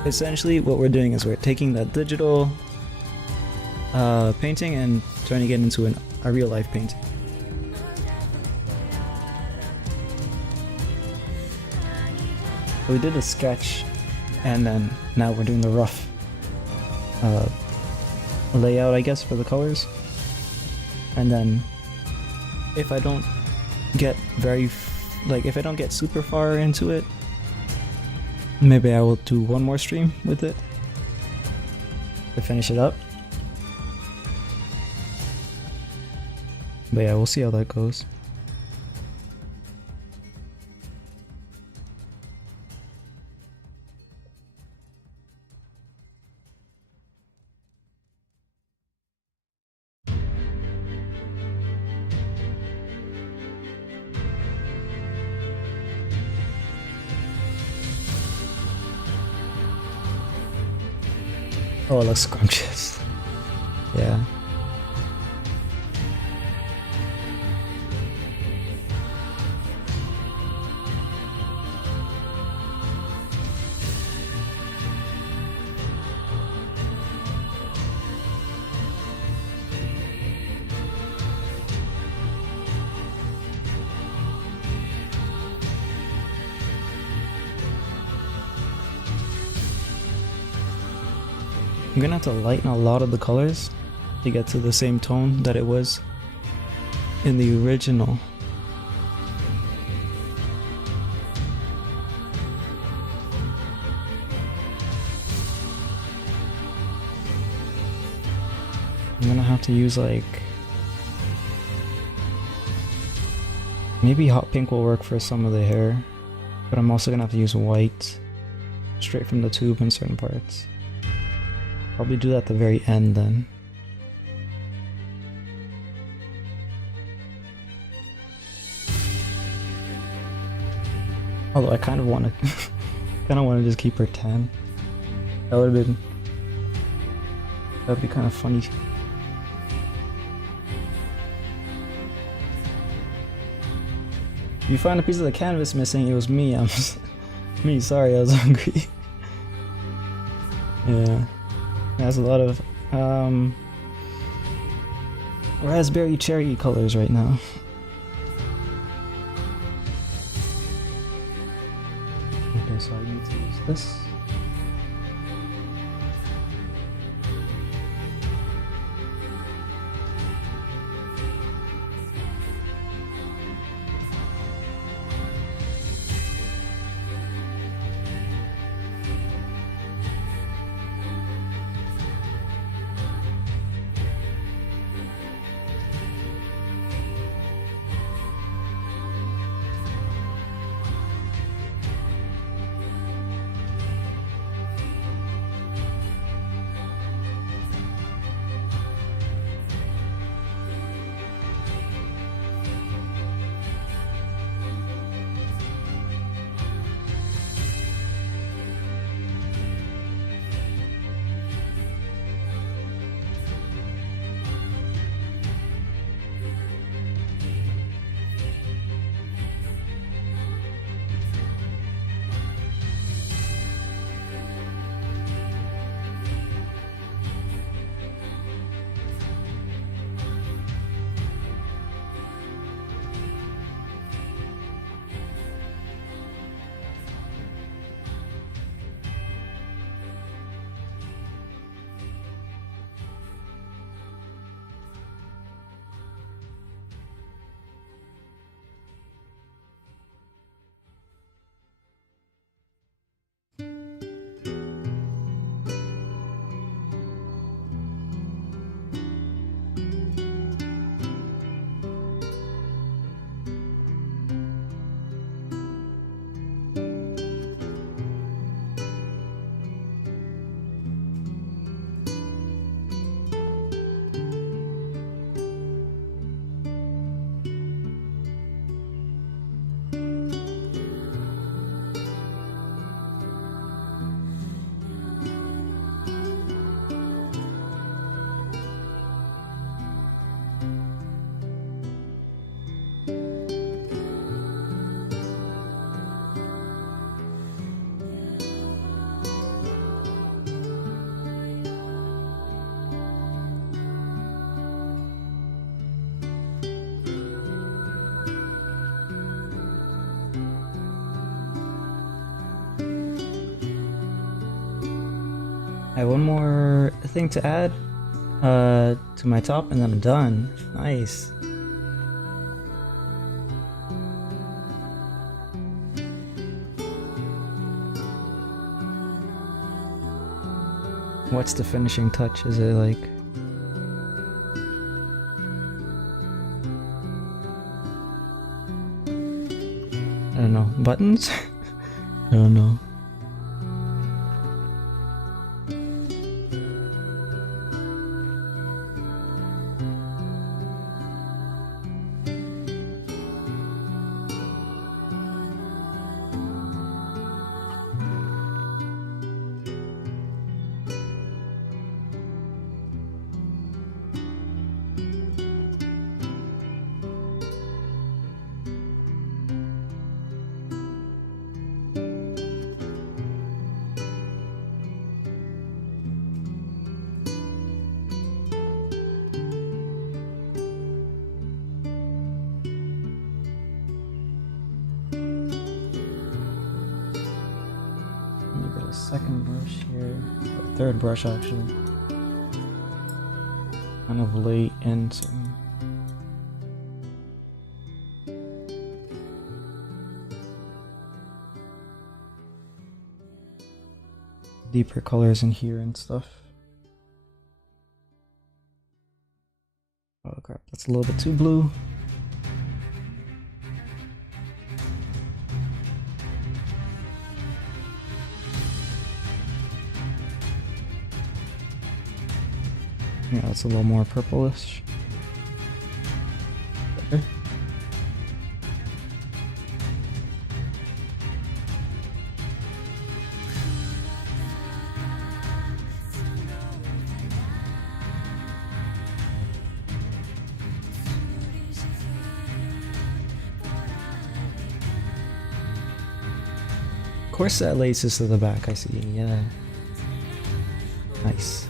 essentially what we're doing is we're taking that digital painting and turning it into a real life painting. So we did a sketch and then now we're doing the rough layout, I guess, for the colors. And then if I don't get if I don't get super far into it, maybe I will do one more stream with it to finish it up. But yeah, we'll see how that goes. Oh, it looks scrumptious. Yeah. I'm gonna have to lighten a lot of the colors to get to the same tone that it was in the original. I'm gonna have to use maybe hot pink will work for some of the hair, but I'm also gonna have to use white straight from the tube in certain parts. Probably do that at the very end then. Although I kind of want to just keep her tan. That'd be kind of funny. If you find a piece of the canvas missing, it was me. Me. Sorry, I was hungry. Yeah. It has a lot of raspberry cherry colors right now. Okay, so I need to use this. have one more thing to add to my top, and then I'm done. Nice. What's the finishing touch? Is it like... I don't know. Buttons? I don't know. Second brush here, or third brush actually, kind of late in some deeper colors in here and stuff. Oh crap, that's a little bit too blue. Yeah, it's a little more purplish. Okay. Corset laces to the back, I see, yeah. Nice.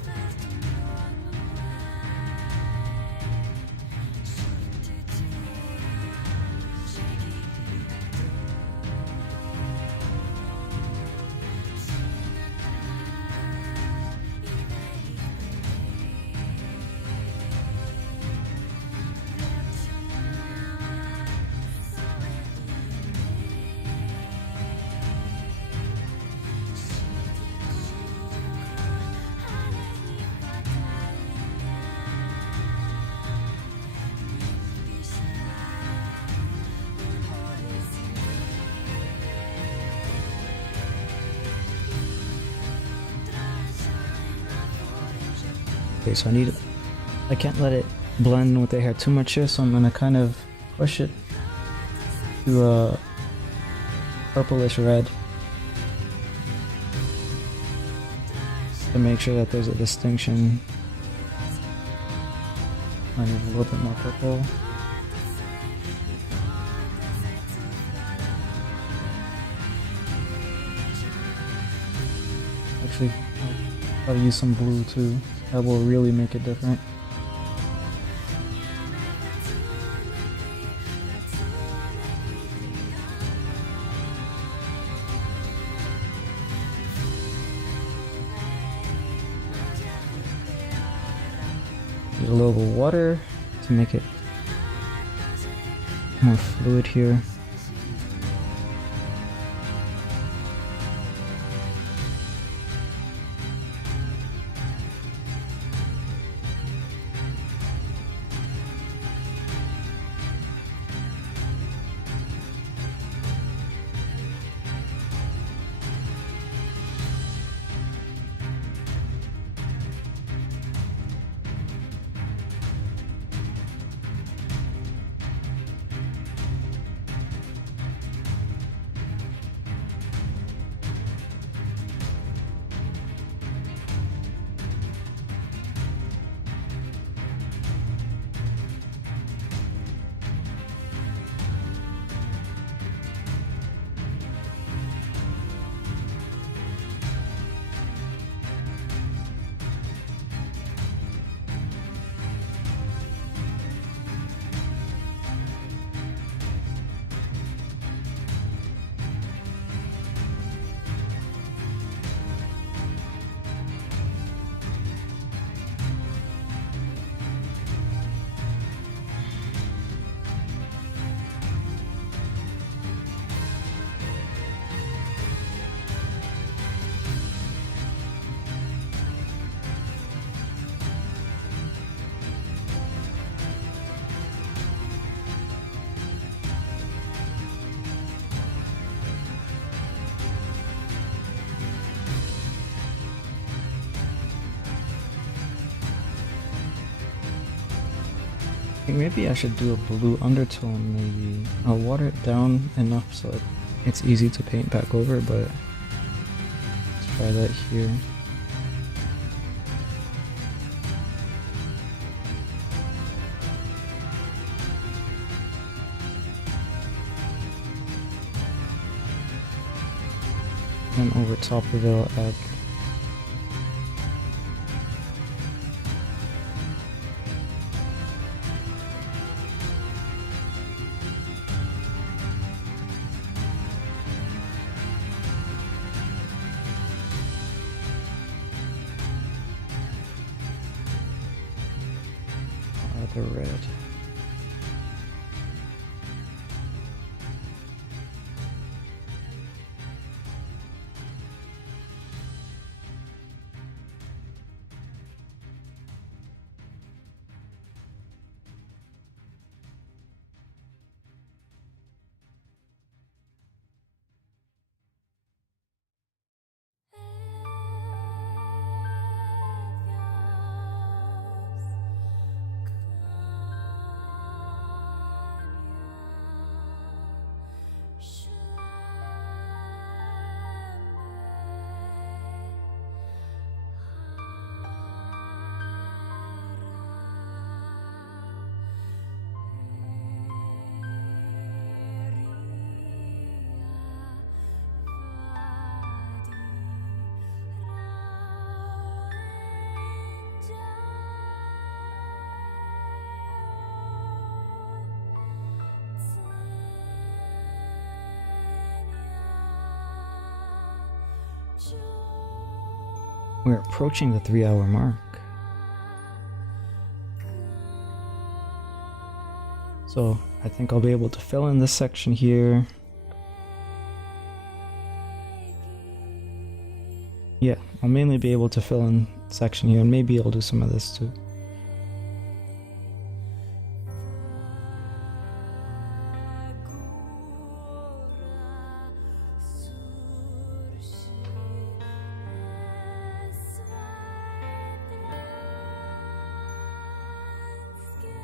Okay, so I can't let it blend with the hair too much here, so I'm gonna kind of push it to a purplish red to make sure that there's a distinction. I need a little bit more purple. Actually, I'll try to use some blue too. That will really make it different. Need a little bit of water to make it more fluid here. think maybe I should do a blue undertone, maybe. I'll water it down enough so it's easy to paint back over, but let's try that here. And over top of it, I'll add the red. We're approaching the 3-hour mark. So I think I'll be able to fill in this section here. Yeah, I'll mainly be able to fill in section here, and maybe I'll do some of this too.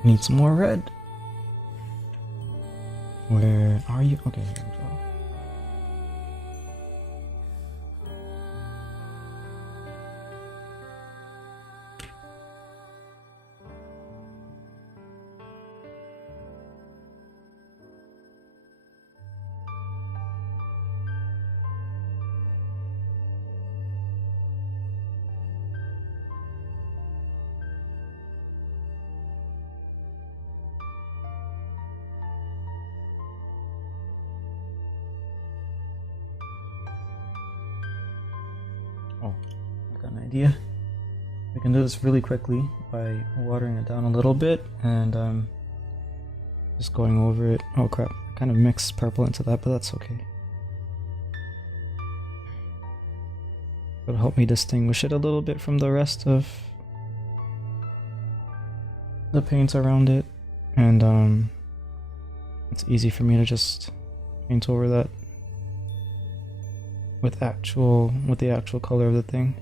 Need some more red. Where are you? Okay, here we go. Oh, I got an idea. We can do this really quickly by watering it down a little bit and just going over it. Oh crap, I kind of mixed purple into that, but that's okay. It'll help me distinguish it a little bit from the rest of the paints around it, and it's easy for me to just paint over that with the actual color of the thing.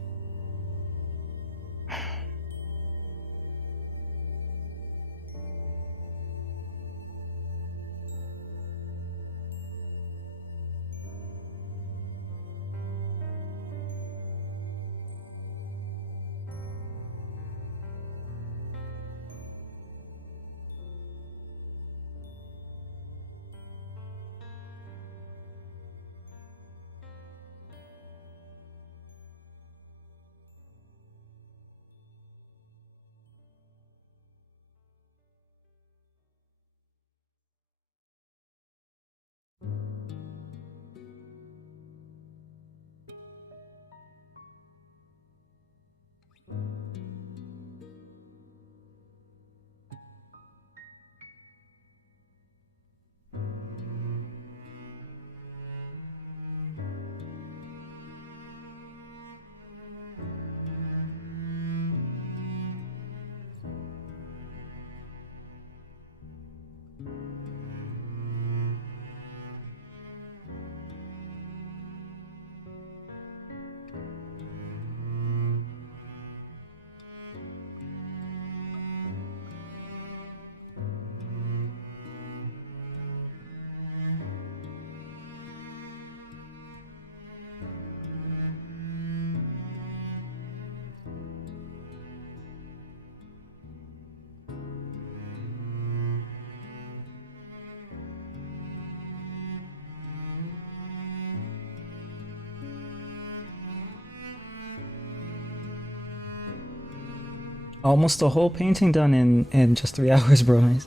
almost the whole painting done in just 3 hours, bro.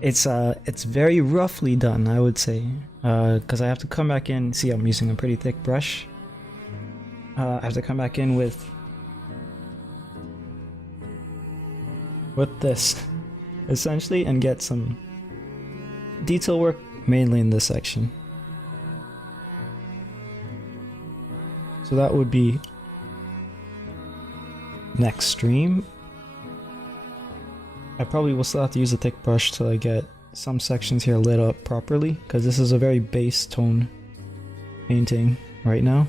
It's very roughly done, I would say, because I have to come back in. See, I'm using a pretty thick brush. I have to come back in with this, essentially, and get some detail work mainly in this section. So that would be next stream. I probably will still have to use a thick brush till I get some sections here lit up properly, because this is a very base tone painting right now.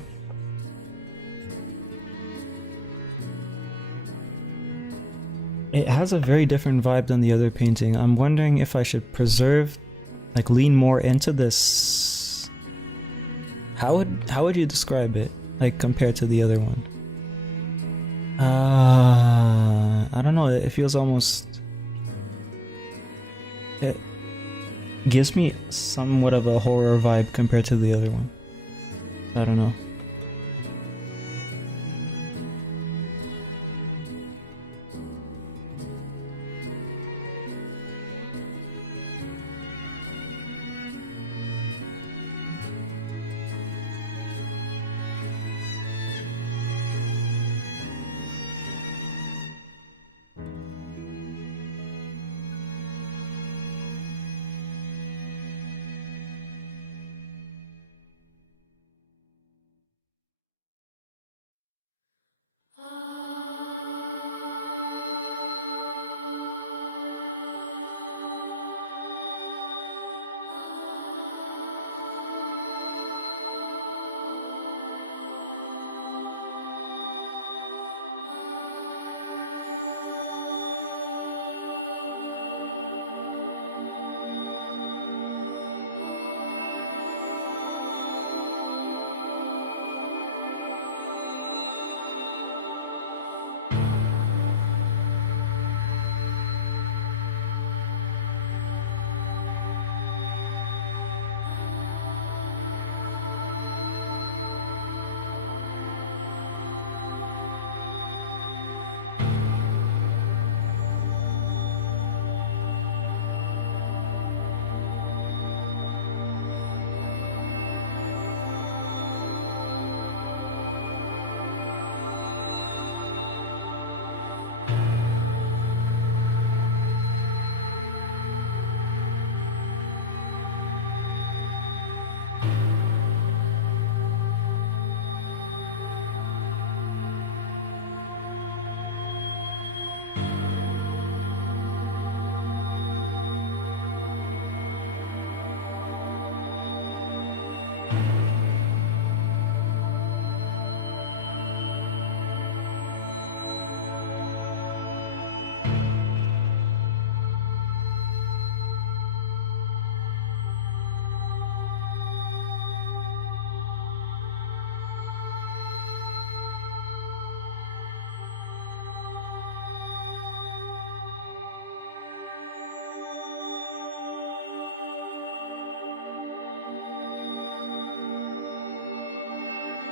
It has a very different vibe than the other painting. I'm wondering if I should preserve, like lean more into this. How would you describe it, like compared to the other one? I don't know, it feels almost... It gives me somewhat of a horror vibe compared to the other one. I don't know.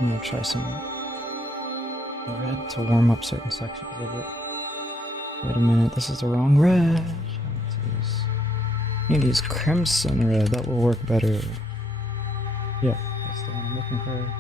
I'm gonna try some red to warm up certain sections of it. Wait a minute, this is the wrong red. I need to use crimson red, that will work better. Yeah, that's the one I'm looking for.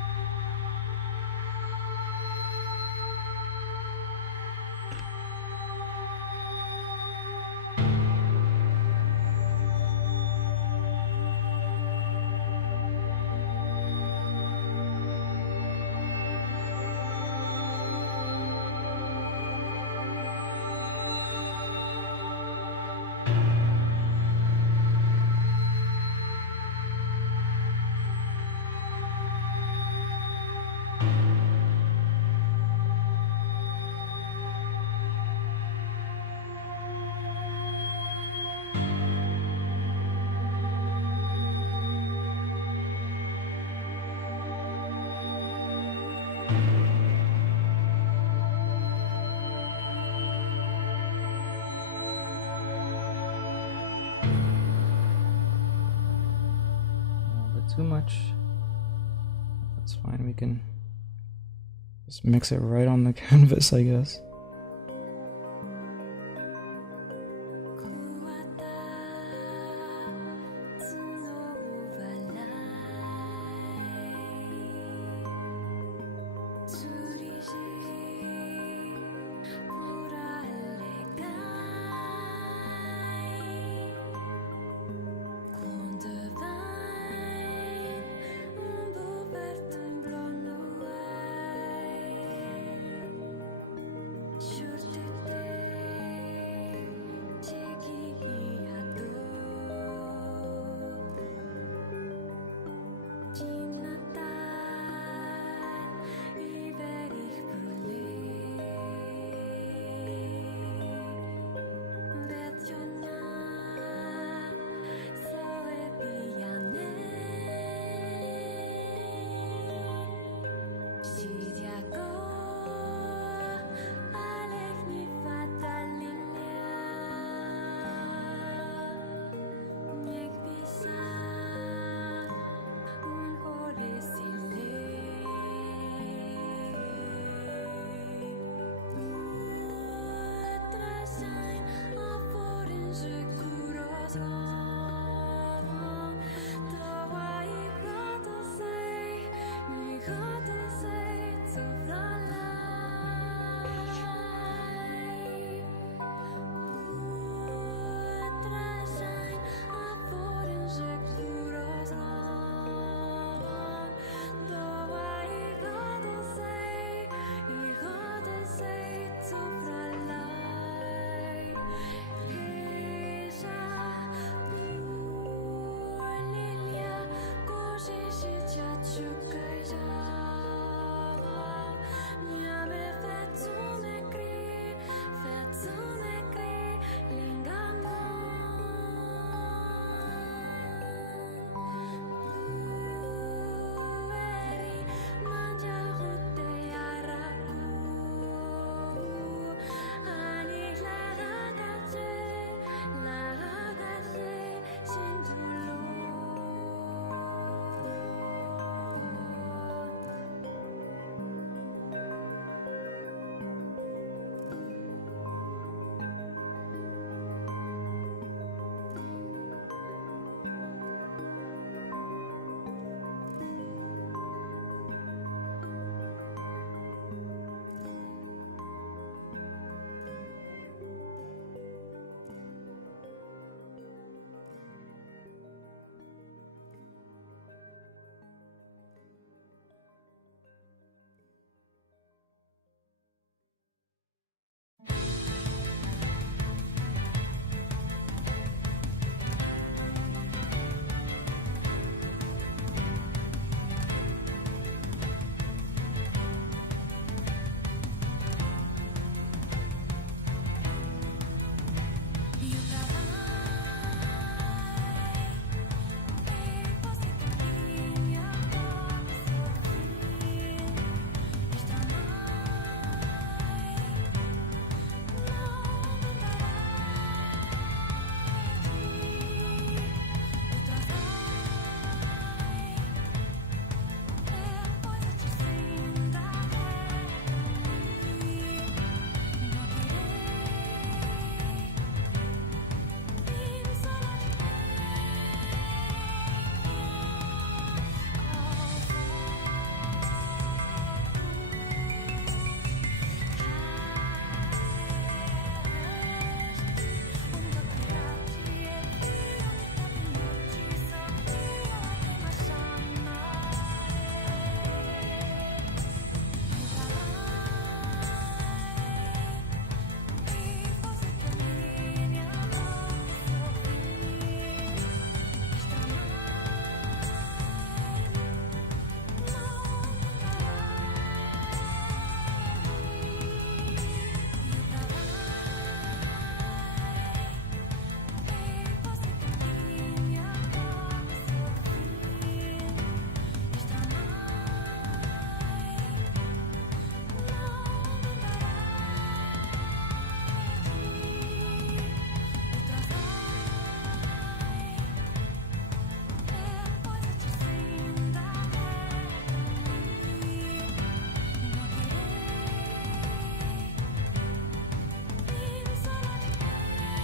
Too much. That's fine, we can just mix it right on the canvas, I guess.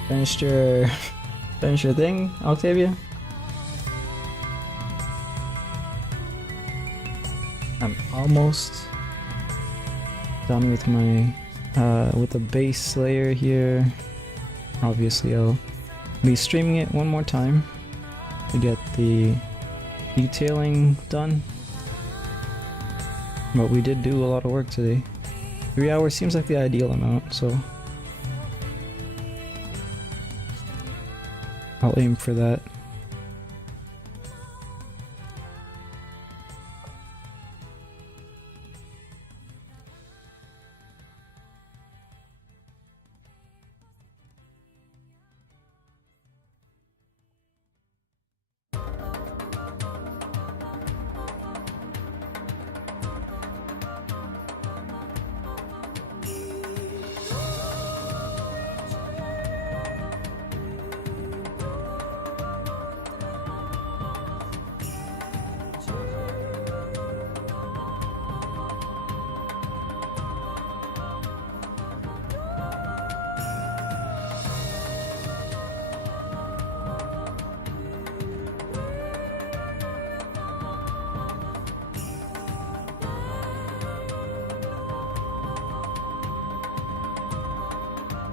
Finished your finish your thing, Octavia? I'm almost done with my with the base layer here. Obviously I'll be streaming it one more time to get the detailing done. But we did do a lot of work today. 3 hours seems like the ideal amount, so I'll aim for that.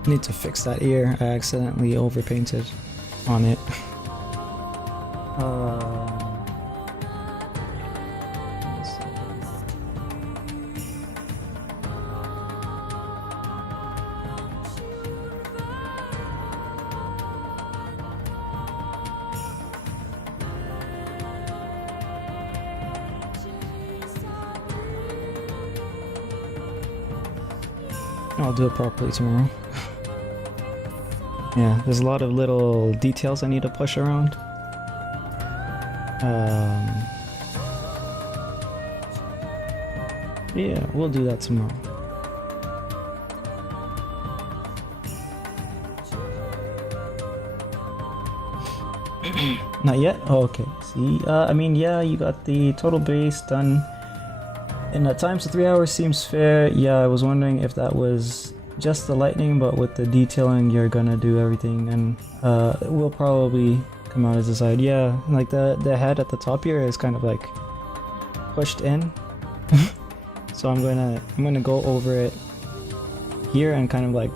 Need to fix that ear. I accidentally overpainted on it. Let's see. I'll do it properly tomorrow. Yeah, there's a lot of little details I need to push around. Yeah, we'll do that tomorrow. Not yet? Oh, okay. See, I mean, yeah, you got the total base done in a time, so 3 hours seems fair. Yeah, I was wondering if that was just the lightning, but with the detailing you're gonna do everything, and it will probably come out as a side. Yeah, like the head at the top here is kind of like pushed in. So I'm gonna go over it here and kind of like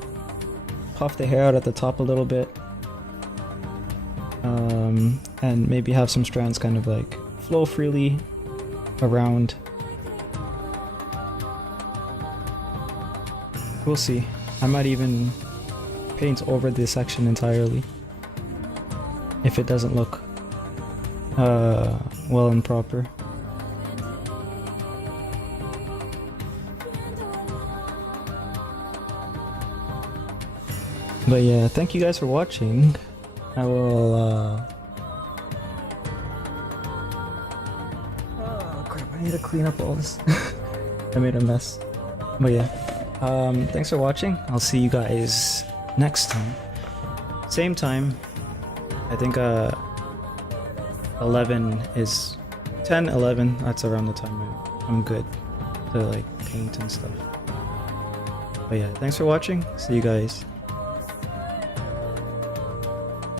puff the hair out at the top a little bit, and maybe have some strands kind of like flow freely around. We'll see. I might even paint over this section entirely if it doesn't look well and proper. But yeah, thank you guys for watching. I will oh crap, I need to clean up all this. I made a mess. But yeah. Thanks for watching. I'll see you guys next time. Same time. I think 11 is 10, 11. That's around the time I'm good to like paint and stuff. But yeah, thanks for watching. See you guys